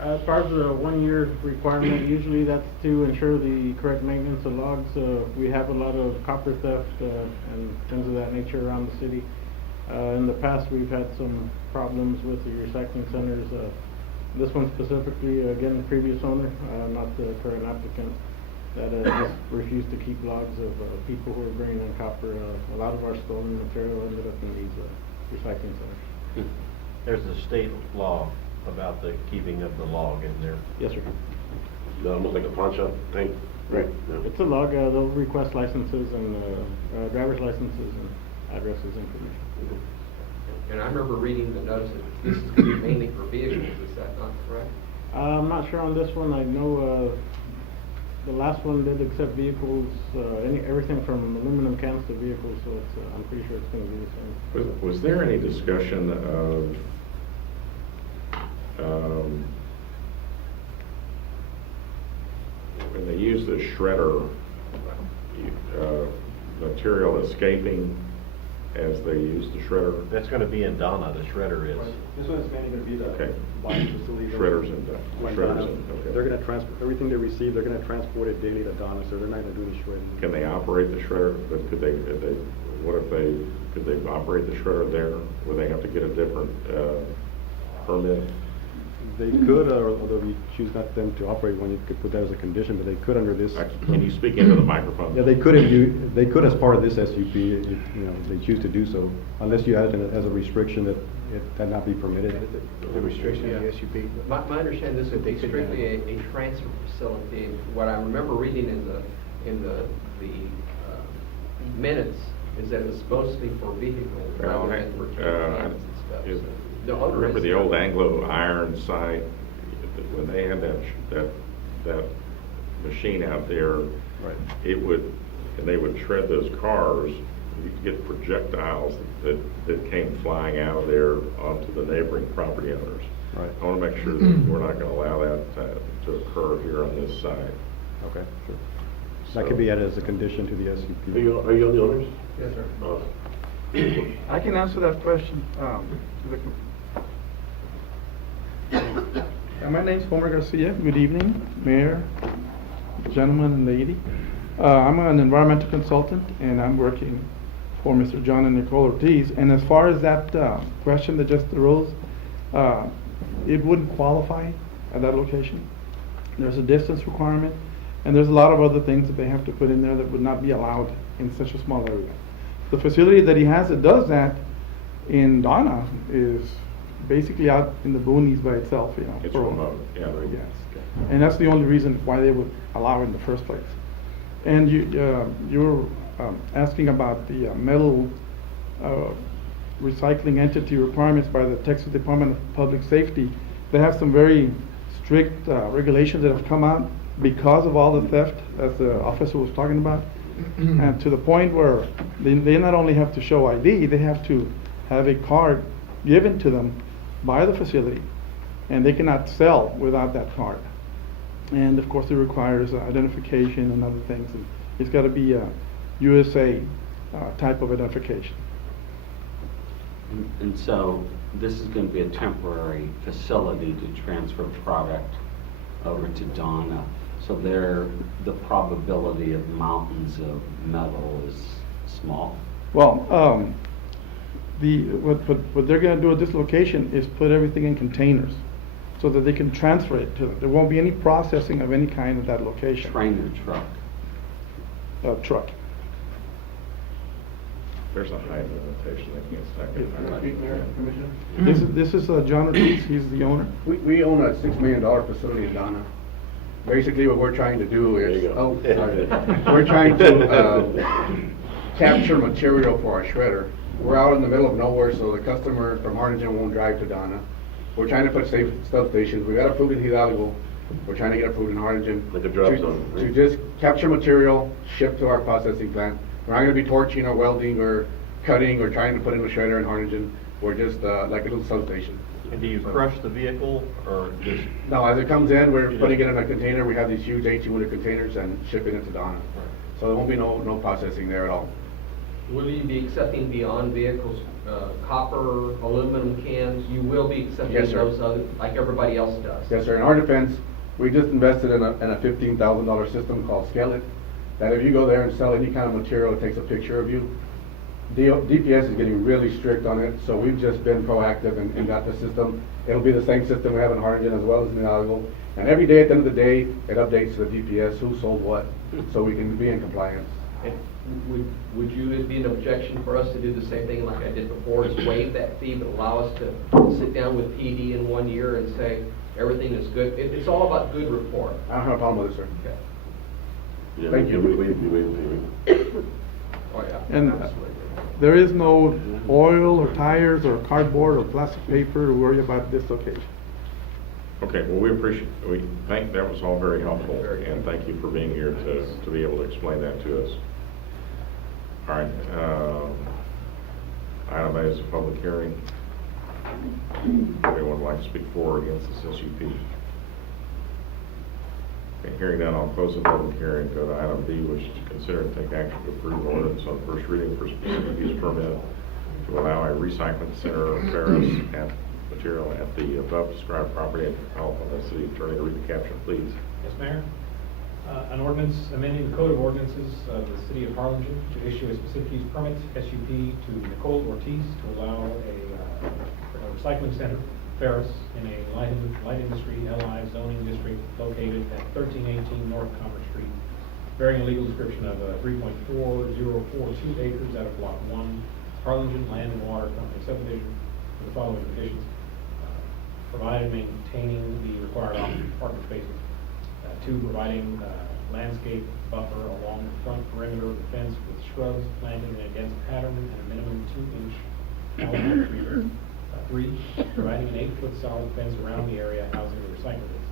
As far as the 1-year requirement, usually that's to ensure the correct maintenance of logs. We have a lot of copper theft and things of that nature around the city. In the past, we've had some problems with the recycling centers. This one specifically, again, the previous owner, not the current applicant, that just refused to keep logs of people who were bringing in copper. A lot of our stolen material ended up in these recycling centers. There's a state law about the keeping of the log in there. Yes, sir. Almost like a pawn shop thing. Right. Yeah. It's a log. They'll request licenses and driver's licenses and addresses information. And I remember reading the notice that this is going to be mainly for vehicles. Is that not correct? I'm not sure on this one. I know the last one did accept vehicles, everything from aluminum cans to vehicles, so I'm pretty sure it's going to be the same. Was there any discussion of when they use the shredder, material escaping as they use the shredder? That's going to be in Donna, the shredder is. This one is mainly going to be the Okay. buying facility. Shredders in Like shredders Donna. in, okay. They're going to transport, everything they receive, they're going to transport it daily to Donna, so they're not going to do the shredding. Can they operate the shredder? But could they could they operate the shredder there? Would they have to get a different permit? They could, although we choose not them to operate one, you could put that as a condition, but they could under this. Can you speak into the microphone? Yeah, they could as part of this SUP, they choose to do so, unless you add it as a restriction that not be permitted. The restriction of the SUP. My understanding, this would be strictly a transfer facility. What I remember reading in the minutes is that it was supposed to be for vehicles Well, rather than for cans and stuff. is- The owner Remember is- the old Anglo iron site, when they had that machine out there, Right. they would shred those cars you could get projectiles that came flying out of there onto the neighboring property owners. Right. I want to make sure that we're not going to allow that to occur here on this side. Okay, sure. That could be added as a condition to the SUP. Are you on the owners? Yes, sir. Oh. I can answer that question. My name's Homer Garcia. Good evening, Mayor, gentlemen and lady. I'm an environmental consultant, and I'm working for Mr. John and Nicole Ortiz. And as far as that question that just arose, it wouldn't qualify at that location. There's a distance requirement, and there's a lot of other things that they have to put in there that would not be allowed in such a small area. The facility that he has that does that in Donna is basically out in the boonies by itself, you know. It's for- remote, yeah. Yes. And that's the only reason why they would allow it in the first place. And you were asking about the metal recycling entity requirements by the Texas Department of Public Safety. They have some very strict regulations that have come out because of all the theft, as the officer was talking about. And to the point where they not only have to show ID, they have to have a card given to them by the facility, and they cannot sell without that card. And of course, it requires identification and other things. And it's got to be a USA type of identification. And so this is going to be a temporary facility to transfer product over to Donna. So the probability of mountains of metal is small. Well, what they're going to do at this location is put everything in containers so that they can transfer it to them. There won't be any processing of any kind at that location. Train or truck? Truck. There's a height limitation against that. This is John Ortiz. He's the owner. We own a $6 million facility in Donna. Basically, what we're trying to do is, we're trying to capture material for our shredder. We're out in the middle of nowhere, so the customer from Harlingen won't drive to Donna. We're trying to put safe substations. We got approved in Hidalgo. We're trying to get approved in Harlingen. Like a drop zone, right? To just capture material, ship to our processing plant. We're not going to be torching or welding or cutting or trying to put in a shredder in Harlingen. We're just like a little substation. And do you crush the vehicle or just? No, as it comes in, we're putting it in a container. We have these huge 18-wheeler containers and shipping it to Donna. So there won't be no processing there at all. Will you be accepting beyond vehicles, copper, aluminum cans? You will be accepting Yes, sir. those other, like everybody else does? Yes, sir. In our defense, we just invested in a $15,000 system called Skelet, that if you go there and sell any kind of material, it takes a picture of you. DPS is getting really strict on it, so we've just been proactive and got the system. It'll be the same system we have in Harlingen as well as in Hidalgo. And every day, at the end of the day, it updates to the DPS who sold what, so we can be in compliance. And would you be an objection for us to do the same thing like I did before, is waive that fee, but allow us to sit down with PD in 1 year and say, everything is good? It's all about good rapport. I don't have a problem with it, sir. Okay. Yeah, Thank you. Wait. Oh, yeah. And Absolutely. there is no oil or tires or cardboard or plastic paper to worry about this location. Okay, well, we think that was all very helpful, and thank you for being here to be able to explain that to us. All right, item A is a public hearing. Anyone would like to speak for or against this SUP? Okay, hearing none, I'll close the public hearing, go to item B, which is to consider and take action to approve ordinance on first reading for specific use permit to allow a recycling center of ferrous material at the above described property, and help on the city attorney to read the caption, please. Yes, Mayor. An ordinance amending the Code of Ordinances of the City of Harlingen to issue a specific use permit, SUP, to Nicole Ortiz to allow a recycling center, ferrous, in a light industry LI zoning district located at 1318 North Commerce Street, bearing a legal description of 3.4042 acres out of Block 1, Harlingen Land and Water Company subdivision, with the following conditions. Provided maintaining the required parking spaces. 2, providing landscape buffer along the front perimeter of the fence with shrubs planted in a dense pattern and a minimum 2-inch alligator tree. 3, providing an 8-foot solid fence around the area housing the recyclables.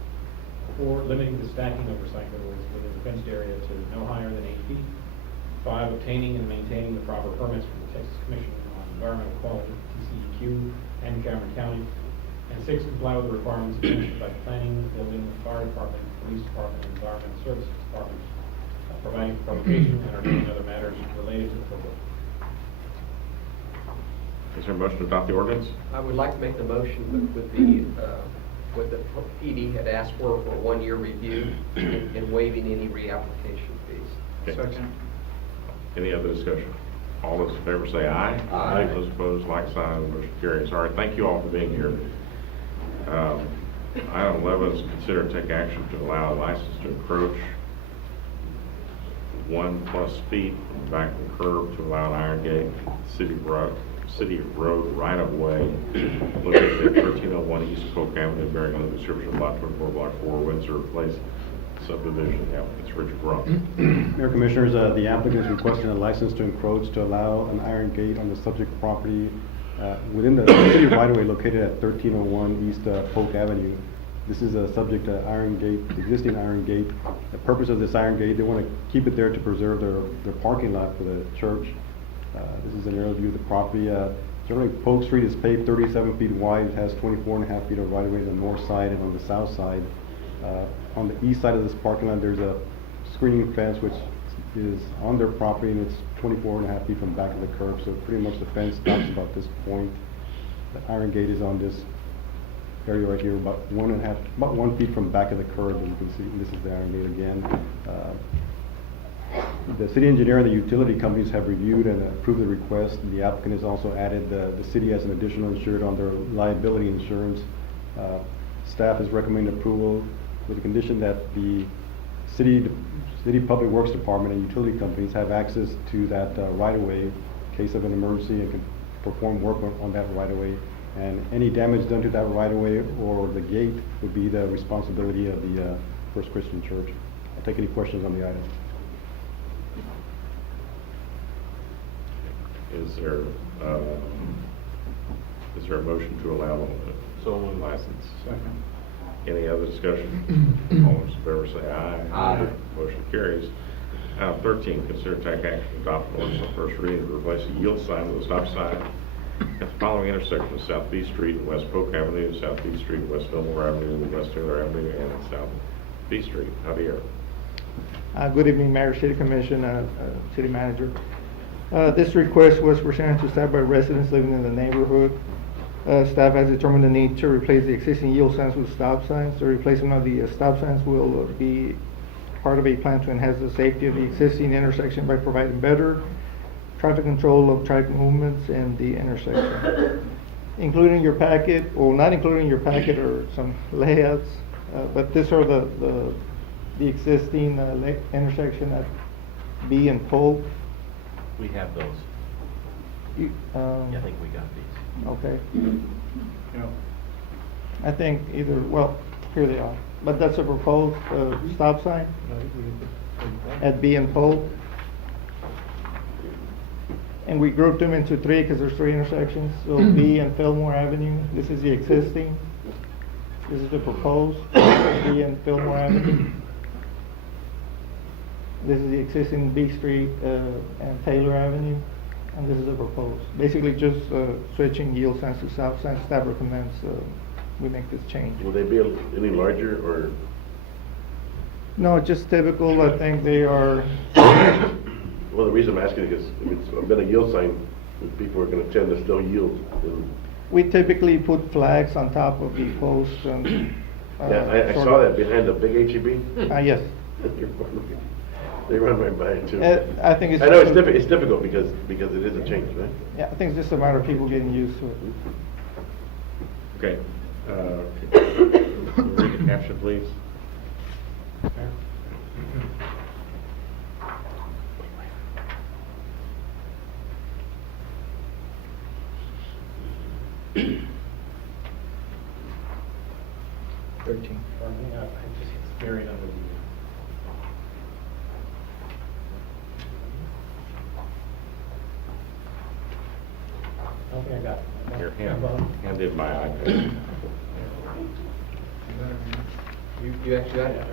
4, limiting the stacking of recyclables within the fenced area to no higher than 8 feet. 5, obtaining and maintaining the proper permits from the Texas Commission on Environmental Quality, TCEQ, and Cameron County. And 6, comply with the requirements mentioned by the Planning, Building, Fire Department, Police Department, and Environmental Services Department, providing for publication and ordaining other matters related to the proposal. Is there a motion to adopt the ordinance? I would like to make the motion with what the PD had asked for a 1-year review and waiving any reapplication fees. Okay. Any other discussion? All those in favor say aye. Aye. Those opposed, like sign, motion carries. All right, thank you all for being here. Item 11 is consider and take action to allow a license to encroach 1+ feet from the back of the curb to allow an iron gate, city road right of way located at 1301 East Polk Avenue, bearing on the description of lot 24, block 4, Windsor Place subdivision. The applicant's Richard Brown. Mayor Commissioners, the applicant is requesting a license to encroach to allow an iron gate on the subject property within the city right-of-way located at 1301 East Polk Avenue. This is a subject to iron gate, existing iron gate. The purpose of this iron gate, they want to keep it there to preserve their parking lot for the church. This is an aerial view of the property. Generally, Polk Street is paved 37 feet wide. It has 24.5 feet of right-of-way on the north side and on the south side. On the east side of this parking lot, there's a screening fence which is on their property, and it's 24.5 feet from the back of the curb. So pretty much the fence stops about this point. The iron gate is on this area right here, about 1 feet from the back of the curb. And you can see this is the iron gate again. The city engineer and the utility companies have reviewed and approved the request. The applicant has also added the city as an additional insured on their liability insurance. Staff is recommending approval with the condition that the city public works department and utility companies have access to that right-of-way in case of an emergency and can perform work on that right-of-way. And any damage done to that right-of-way or the gate would be the responsibility of the First Christian Church. I'll take any questions on the item. Is there a motion to allow the license? Second. Any other discussion? All those in favor say aye. Aye. Motion carries. Item 13, consider take action to adopt an ordinance on first reading to replace a yield sign with a stop sign at the following intersection of South B Street and West Polk Avenue, South B Street and West Fillmore Avenue, West Taylor Avenue, and South B Street. Javier. Good evening, Mayor, City Commission, City Manager. This request was presented to staff by residents living in the neighborhood. Staff has determined the need to replace the existing yield signs with stop signs. The replacement of the stop signs will be part of a plan to enhance the safety of the existing intersection by providing better traffic control of traffic movements in the intersection. Including your packet, or not including your packet, are some layouts, but these are the existing intersection at B and Polk. We have those. I think we got these. Okay. I think either, well, here they are. But that's a proposed stop sign at B and Polk. And we grouped them into 3 because there's 3 intersections. So B and Fillmore Avenue, this is the existing. This is the proposed, B and Fillmore Avenue. This is the existing B Street and Taylor Avenue. And this is the proposed. Basically just switching yield signs to stop signs. Staff recommends we make this change. Will they be any larger or? No, just typical. I think they are. Well, the reason I'm asking is if it's been a yield sign, people are going to tend to still yield. We typically put flags on top of the posts. And, yeah, I saw that behind the big HEB. Yes. They run right by it too. I think it's. I know it's difficult because it is a change, right? Yeah, I think it's just a matter of people getting used to it. Okay. Can you read the caption, please? I think it's buried under the. I don't think I got it. Your hand in my iPad. You actually got it?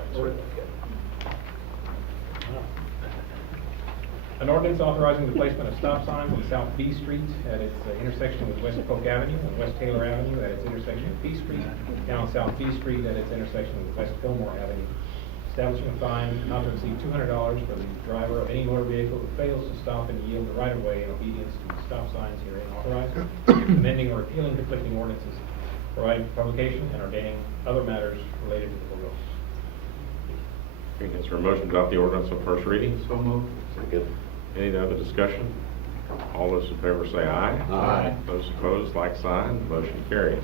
An ordinance authorizing the placement of stop signs on South B Street at its intersection with West Polk Avenue and West Taylor Avenue at its intersection with B Street, and on South B Street at its intersection with West Fillmore Avenue. Establishing a fine not to exceed $200 for the driver of any motor vehicle that fails to stop and yield the right of way in obedience to the stop signs herein authorized, amending or repealing conflicting ordinances, providing for publication and ordaining other matters related to the foregoing. Okay, is there a motion to adopt the ordinance on first reading? So moved. Second. Any other discussion? All those in favor say aye. Aye. Those opposed, like sign. Motion carries.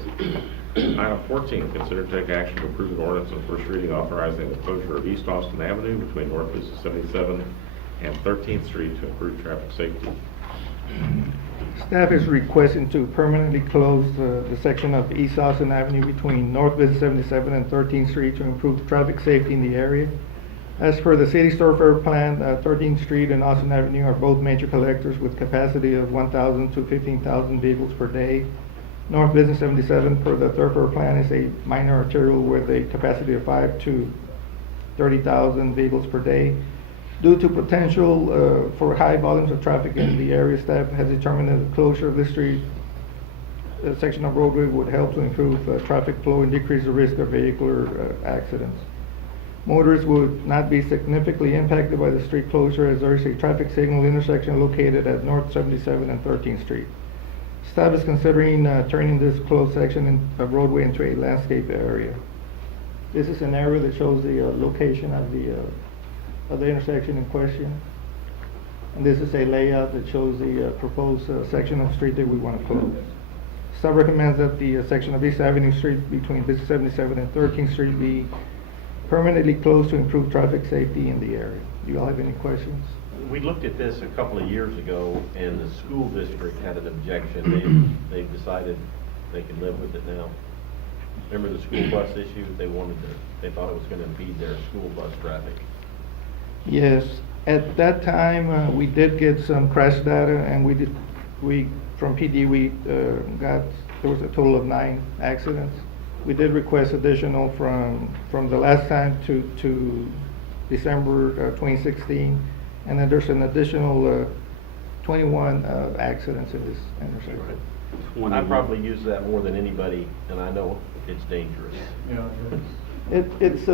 Item 14, consider to take action to approve an ordinance on first reading authorizing the closure of East Austin Avenue between North Business 77 and 13th Street to improve traffic safety. Staff is requesting to permanently close the section of East Austin Avenue between North Business 77 and 13th Street to improve traffic safety in the area. As per the city thoroughfare plan, 13th Street and Austin Avenue are both major collectors with capacity of 1,000 to 15,000 vehicles per day. North Business 77 per the thoroughfare plan is a minor arterial with a capacity of 5 to 30,000 vehicles per day. Due to potential for high volumes of traffic in the area, staff has determined that the closure of this street section of roadway would help to improve traffic flow and decrease the risk of vehicular accidents. Motorists would not be significantly impacted by the street closure as there is a traffic signal intersection located at North 77 and 13th Street. Staff is considering turning this closed section of roadway into a landscape area. This is an area that shows the location of the intersection in question. And this is a layout that shows the proposed section of street that we want to close. Staff recommends that the section of East Avenue Street between Business 77 and 13th Street be permanently closed to improve traffic safety in the area. Do you all have any questions? We looked at this a couple of years ago, and the school district had an objection. They've decided they can live with it now. Remember the school bus issue? They thought it was going to impede their school bus traffic. Yes, at that time, we did get some crash data, and from PD, there was a total of 9 accidents. We did request additional from the last time to December 2016, and then there's an additional 21 accidents in this intersection. I probably use that more than anybody, and I know it's dangerous. It's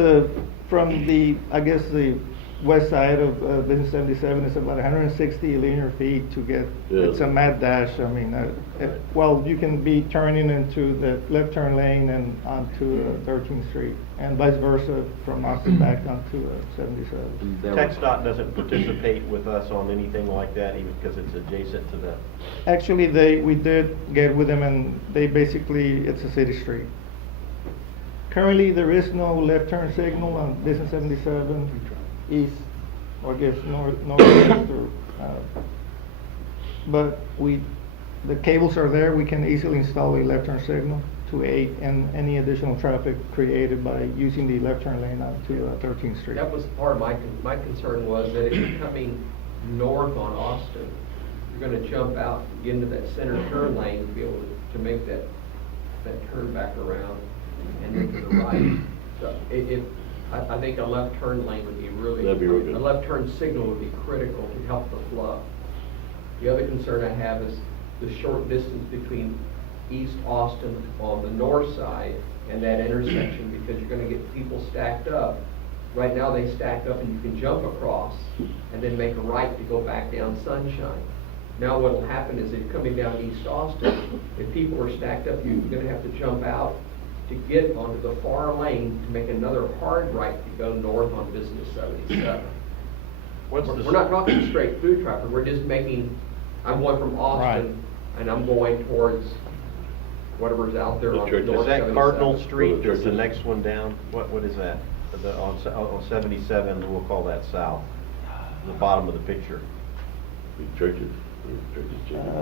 from the, I guess, the west side of Business 77, it's about 160 linear feet to get, it's a mad dash. I mean, well, you can be turning into the left turn lane and onto 13th Street, and vice versa from Austin back onto 77. TxDOT doesn't participate with us on anything like that, even because it's adjacent to the... Actually, we did get with them, and they basically, it's a city street. Currently, there is no left turn signal on Business 77 east, or I guess northeast, but the cables are there. We can easily install a left turn signal to aid in any additional traffic created by using the left turn lane out to 13th Street. That was part of my concern was that if you're coming north on Austin, you're going to jump out, get into that center turn lane to be able to make that turn back around and then to the right. So I think a left turn lane would be That'd be real good. a left turn signal would be critical to help the flow. The other concern I have is the short distance between East Austin on the north side and that intersection, because you're going to get people stacked up. Right now they stack up and you can jump across and then make a right to go back down Sunshine. Now what will happen is if you're coming down East Austin, if people are stacked up, you're going to have to jump out to get onto the far lane to make another hard right to go north on Business 77. We're not talking straight through traffic, we're just making, I'm going from Austin and I'm going towards whatever's out there on North 77. Is that Cardinal Street, or the next one down? What is that? On 77, we'll call that south, the bottom of the picture. Churches.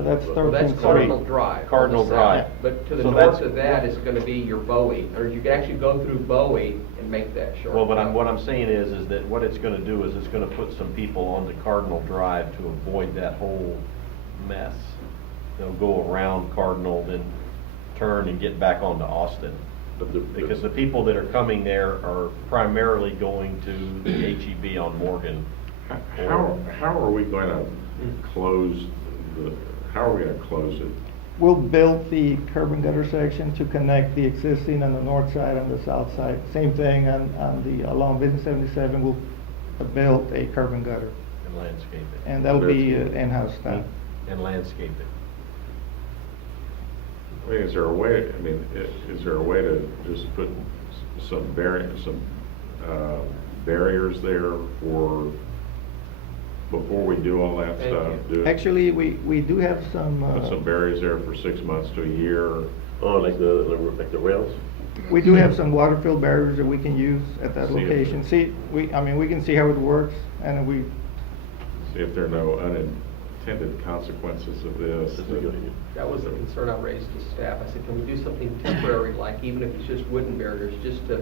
That's 13th That's Street. Cardinal Drive. Cardinal on the Drive. south. But to the So north that's- of that is going to be your Bowie, or you can actually go through Bowie and make that short. Well, but what I'm saying is that what it's gonna do is it's gonna put some people onto Cardinal Drive to avoid that whole mess. They'll go around Cardinal, then turn and get back onto Austin. Because the people that are coming there are primarily going to the HEB on Morgan How are we going to close how are we going to close it? We'll build the curb and gutter section to connect the existing on the north side and the south side. Same thing along Business 77, we'll build a curb and gutter. And landscape it. And that'll be in-house done. And landscape it. I mean, is there a way to just put some barriers there before we do all that stuff? Actually, we do have some. Put some barriers there for 6 months to a year. Oh, like the rails? We do have some water-filled barriers that we can use at that See if- location. We can see how it works, and we, See if there are no unintended consequences of this. That was the concern I raised to staff. I said, can we do something temporary, like even if it's just wooden barriers, just to,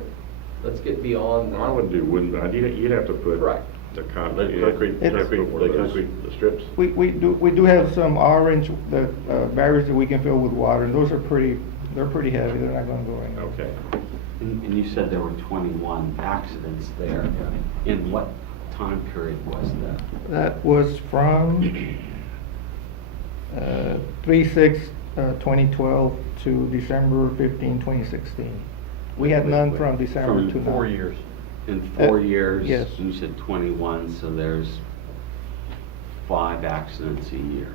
let's get beyond. I wouldn't do wooden, but you'd have to put Right. the Like concrete. concrete strips? we do have some orange barriers that we can fill with water, and those are they're pretty heavy. They're not gonna go anywhere. Okay. And you said there were 21 accidents there. In what time period was that? That was from 3/6/2012 to December 15, 2016. We had none from December to now. 4 years. In 4 years? yes. You said 21, so there's 5 accidents a year.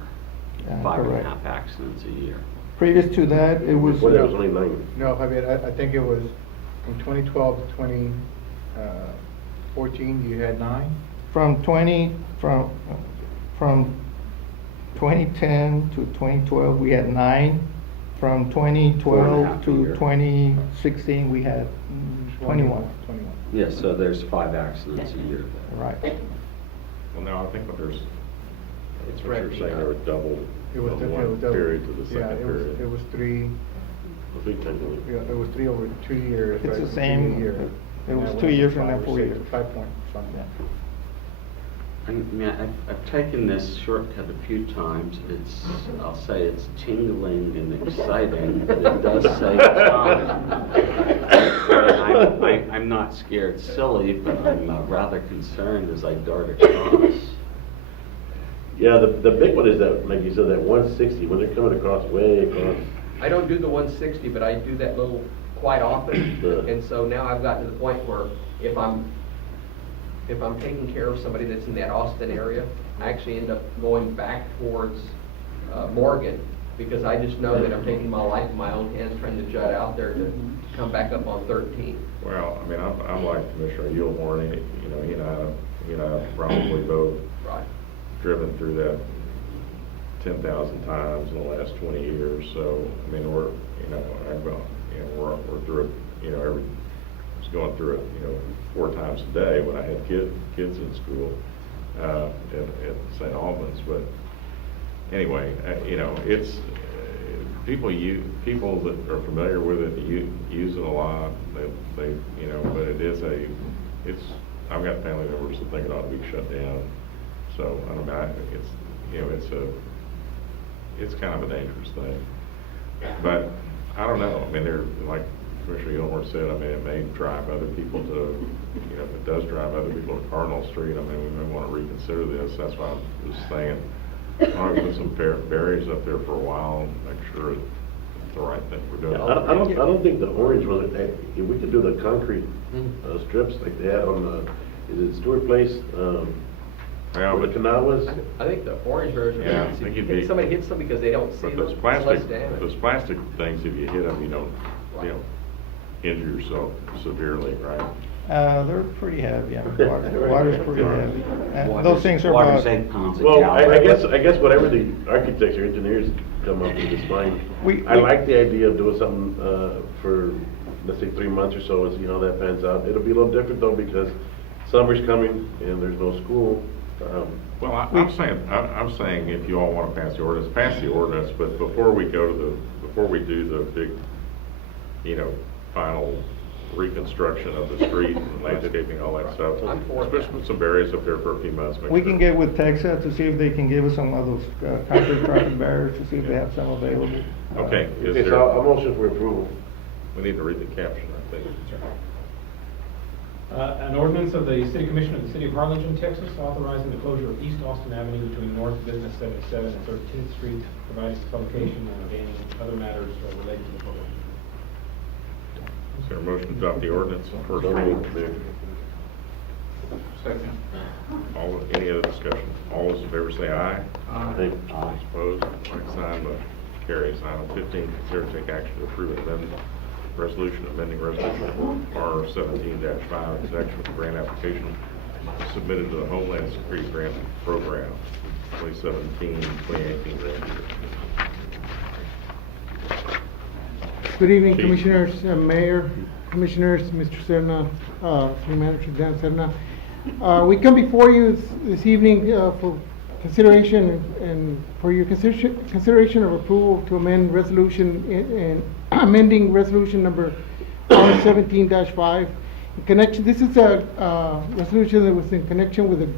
Five and a correct. half accidents a year. Previous to that, it was. Before that was only 9. No, Javier, I think it was from 2012 to 2014, you had 9? From 2010 to 2012, we had 9. From 2012 to 2016, we had 21. Yeah, so there's 5 accidents a year there. Right. Well, now I think what It's you're right. saying there were double It was from it one was double. period to the Yeah, second period. it was 3, yeah, it was 3 over 2 years. It's right? the same. Year. It was And 2 I went years to and then 5 or 4 6, years. 5 point something. I mean, I've taken this shortcut a few times. I'll say it's tingling and exciting, but it does save time. I'm not scared silly, but I'm rather concerned as I dart across. Yeah, the big one is that, like you said, that 160, when they're coming across way across. I don't do the 160, but I do that little quite often. And so now I've gotten to the point where if I'm taking care of somebody that's in that Austin area, I actually end up going back towards Morgan, because I just know that I'm taking my life in my own hands, trying to jut out there to come back up on 13. Well, I mean, I'm like Commissioner Yulmore, he and I probably both Right. driven through that 10,000 times in the last 20 years. So, I mean, we're through it, I was going through it, 4 times a day when I had kids in school at St. Albans. But anyway, it's people that are familiar with it use it a lot. They but I've got family members that think it ought to be shut down. So I don't know. It's kind of a dangerous thing. But I don't know. I mean, they're like Commissioner Gilmore said. I mean, it may drive other people to, if it does drive other people to Cardinal Street. I mean, we may want to reconsider this. That's why I was saying, why don't we put some barriers up there for a while and make sure it's the right thing we're doing. I don't think the orange one, if we could do the concrete strips like they had on is it Stewart Place? Yeah, where the canal was? I think the orange version, Yeah, I think it'd be- somebody hits them because they don't see But them, those it's less plastic damage. things, if you hit them, you don't, injure yourself severely, right? They're pretty heavy. Water's pretty heavy. And those things are Water's about. 8 pounds a Well, gallon. I guess whatever the architects or engineers come up with is fine. I like the idea of doing something for, let's say, 3 months or so and see how that pans out. It'll be a little different though because summer's coming and there's no school. Well, I'm saying if you all want to pass the ordinance, but before we do the big, final reconstruction of the street and landscaping, all that stuff, let's just put some barriers up there for a few months. We can get with Texas to see if they can give us some of those concrete traffic barriers, to see if they have some available. Okay. Okay, so I'll motion for approval. We need to read the caption, I think. An ordinance of the City Commission of the City of Harlingen, Texas, authorizing the closure of East Austin Avenue between North Business 77 and 13th Street, providing for publication and ordaining other matters related to the public. Is there a motion to adopt the ordinance on first reading? Second. Any other discussion? All those in favor say aye. Aye. Those opposed, like sign, motion carries. Item 15, consider to take action to approve an amendment, resolution amending resolution R17-5 in connection with the grant application submitted to the Homeland Security Grant Program 2017-2018 grant year. Good evening, Chief. Commissioners, Mayor, Commissioners, Mr. Serna, City Manager Dan Serna. We come before you this evening for consideration and for your consideration of approval to amend resolution and amending resolution number R17-5. This is a resolution that was in connection with a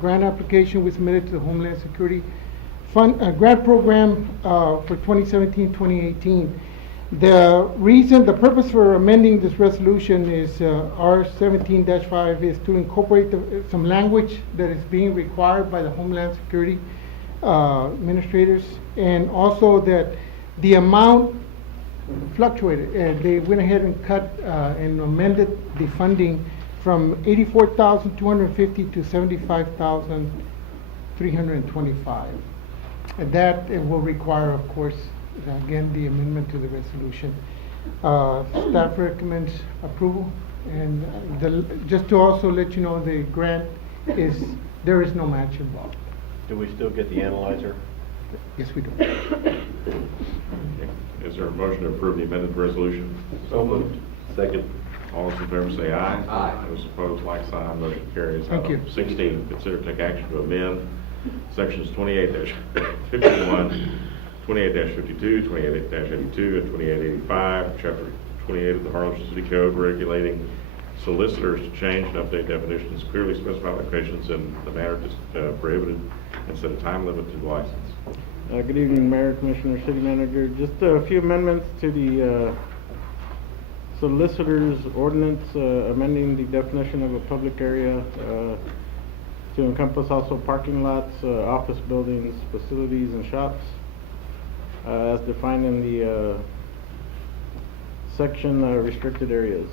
grant application we submitted to the Homeland Security Fund grant program for 2017-2018. The purpose for amending this resolution is R17-5 is to incorporate some language that is being required by the Homeland Security administrators, and also that the amount fluctuated. They went ahead and cut and amended the funding from $84,250 to $75,325. And that will require, of course, again, the amendment to the resolution. Staff recommends approval, and just to also let you know, the grant there is no match involved. Do we still get the analyzer? Yes, we do. Is there a motion to approve the amended resolution? So moved. Second. All those in favor say aye. Aye. Those opposed, like sign, motion carries. Thank you. Item 16, consider to take action to amend sections 28-51, 28-52, 28-82, and 28-85, Chapter 28 of the Harlingen City Code, regulating solicitors to change and update definitions, clearly specify locations in the manner prohibited, and set a time limit to the license. Good evening, Mayor, Commissioner, City Manager. Just a few amendments to the solicitor's ordinance, amending the definition of a public area to encompass also parking lots, office buildings, facilities, and shops, as defined in the section restricted areas.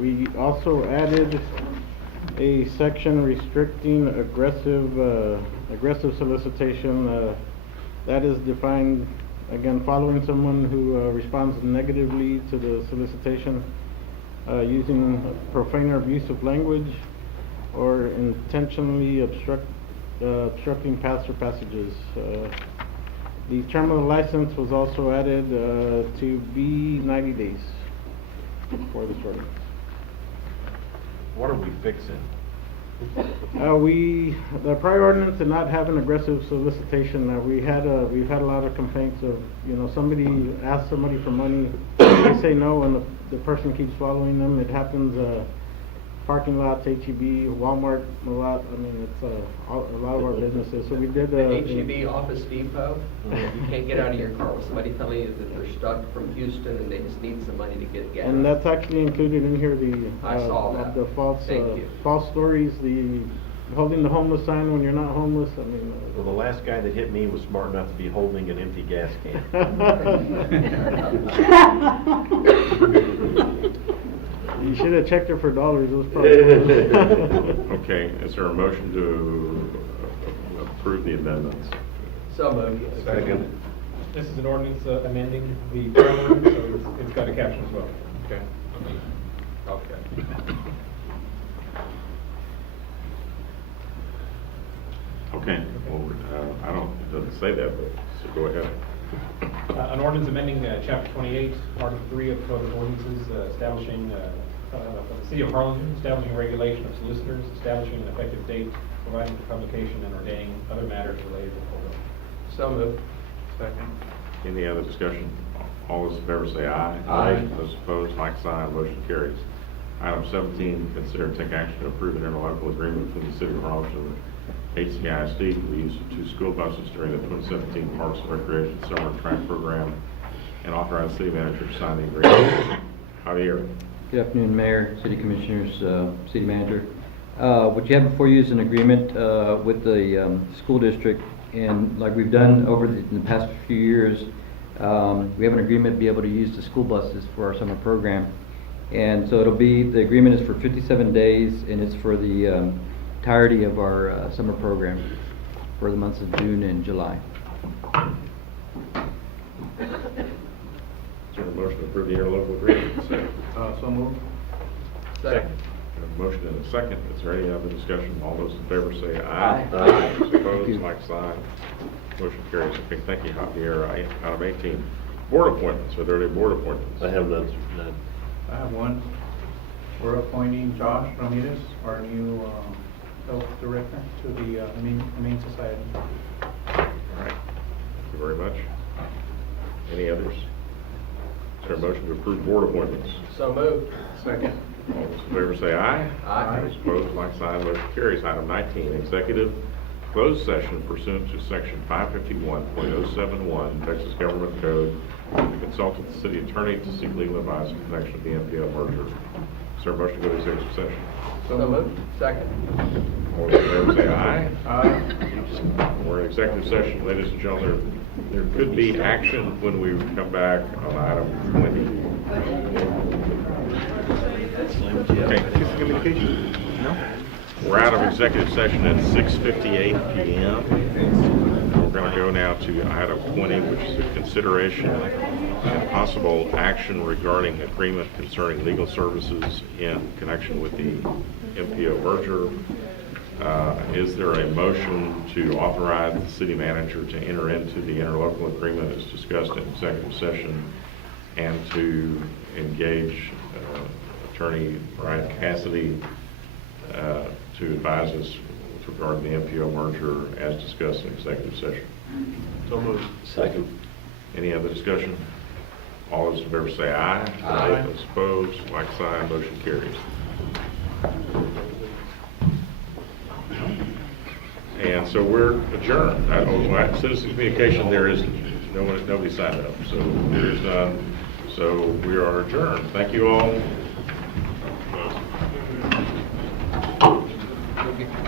We also added a section restricting aggressive solicitation. That is defined, again, following someone who responds negatively to the solicitation, using profane or abusive language, or intentionally obstructing paths or passages. The term of the license was also added to be 90 days for this ordinance. What are we fixing? The prior ordinance did not have an aggressive solicitation. We've had a lot of complaints of, somebody asks somebody for money, they say no, and the person keeps following them. It happens, parking lots, HEB, Walmart, a lot. I mean, it's a lot of our businesses. So we did HEB, Office Depot, you can't get out of your car with somebody telling you that they're stuck from Houston and they just need some money to get gas. And that's actually included in here, I saw that. the false stories, the holding the homeless sign when you're not homeless. I mean, Well, the last guy that hit me was smart enough to be holding an empty gas can. You should have checked her for dollars. It was probably Okay, is there a motion to approve the amendments? So moved. Second. This is an ordinance amending the prior ordinance, so it's got a caption as well. Okay. Okay. Okay, well, it doesn't say that, but, so go ahead. An ordinance amending Chapter 28, Article 3 of the Code of Ordinances, establishing, for the City of Harlingen, establishing regulation of solicitors, establishing an effective date, providing for publication, and ordaining other matters related to the program. So moved. Second. Any other discussion? All those in favor say aye. Aye. Those opposed, like sign, motion carries. Item 17, consider and take action to approve an interlocal agreement between the City of Harlingen and HCISD for the use of 2 school buses during the 2017 Parks and Recreation Summer Track Program, and authorize the city manager to sign the agreement. Javier. Good afternoon, Mayor, City Commissioners, City Manager. What you have before you is an agreement with the school district, and like we've done in the past few years, we have an agreement to be able to use the school buses for our summer program. And so the agreement is for 57 days, and it's for the entirety of our summer program for the months of June and July. Is there a motion to approve the interlocal agreement? So moved. Second. We have a motion and a second. Is there any other discussion? All those in favor say aye. Aye. Those opposed, like sign. Motion carries. Okay, thank you, Javier. Item 18, board appointments. Are there any board appointments? I have none. I have one. We're appointing Josh Ramirez, our new health director, to the Humane Society. All right. Thank you very much. Any others? Is there a motion to approve board appointments? So moved. Second. All those in favor say aye. Aye. Those opposed, like sign. Motion carries. Item 19, executive closed session pursuant to section 551.071 Texas Government Code to consult with the city attorney to seek legal advice in connection with the MPO merger. Is there a motion to go to executive session? So moved. Second. All those in favor say aye. Aye. We're in executive session, ladies and gentlemen. There could be action when we come back on item 20. Okay. We're out of executive session at 6:58 p.m. We're going to go now to item 20, which is a consideration and possible action regarding agreement concerning legal services in connection with the MPO merger. Is there a motion to authorize the city manager to enter into the interlocal agreement as discussed in executive session and to engage Attorney Brian Cassidy to advise us with regard to the MPO merger as discussed in executive session? So moved. Second. Any other discussion? All those in favor say aye. Aye. Those opposed, like sign, motion carries. And so we're adjourned. Citizen communication, there is nobody signed up, so there is none. So we are adjourned. Thank you all. We'll get your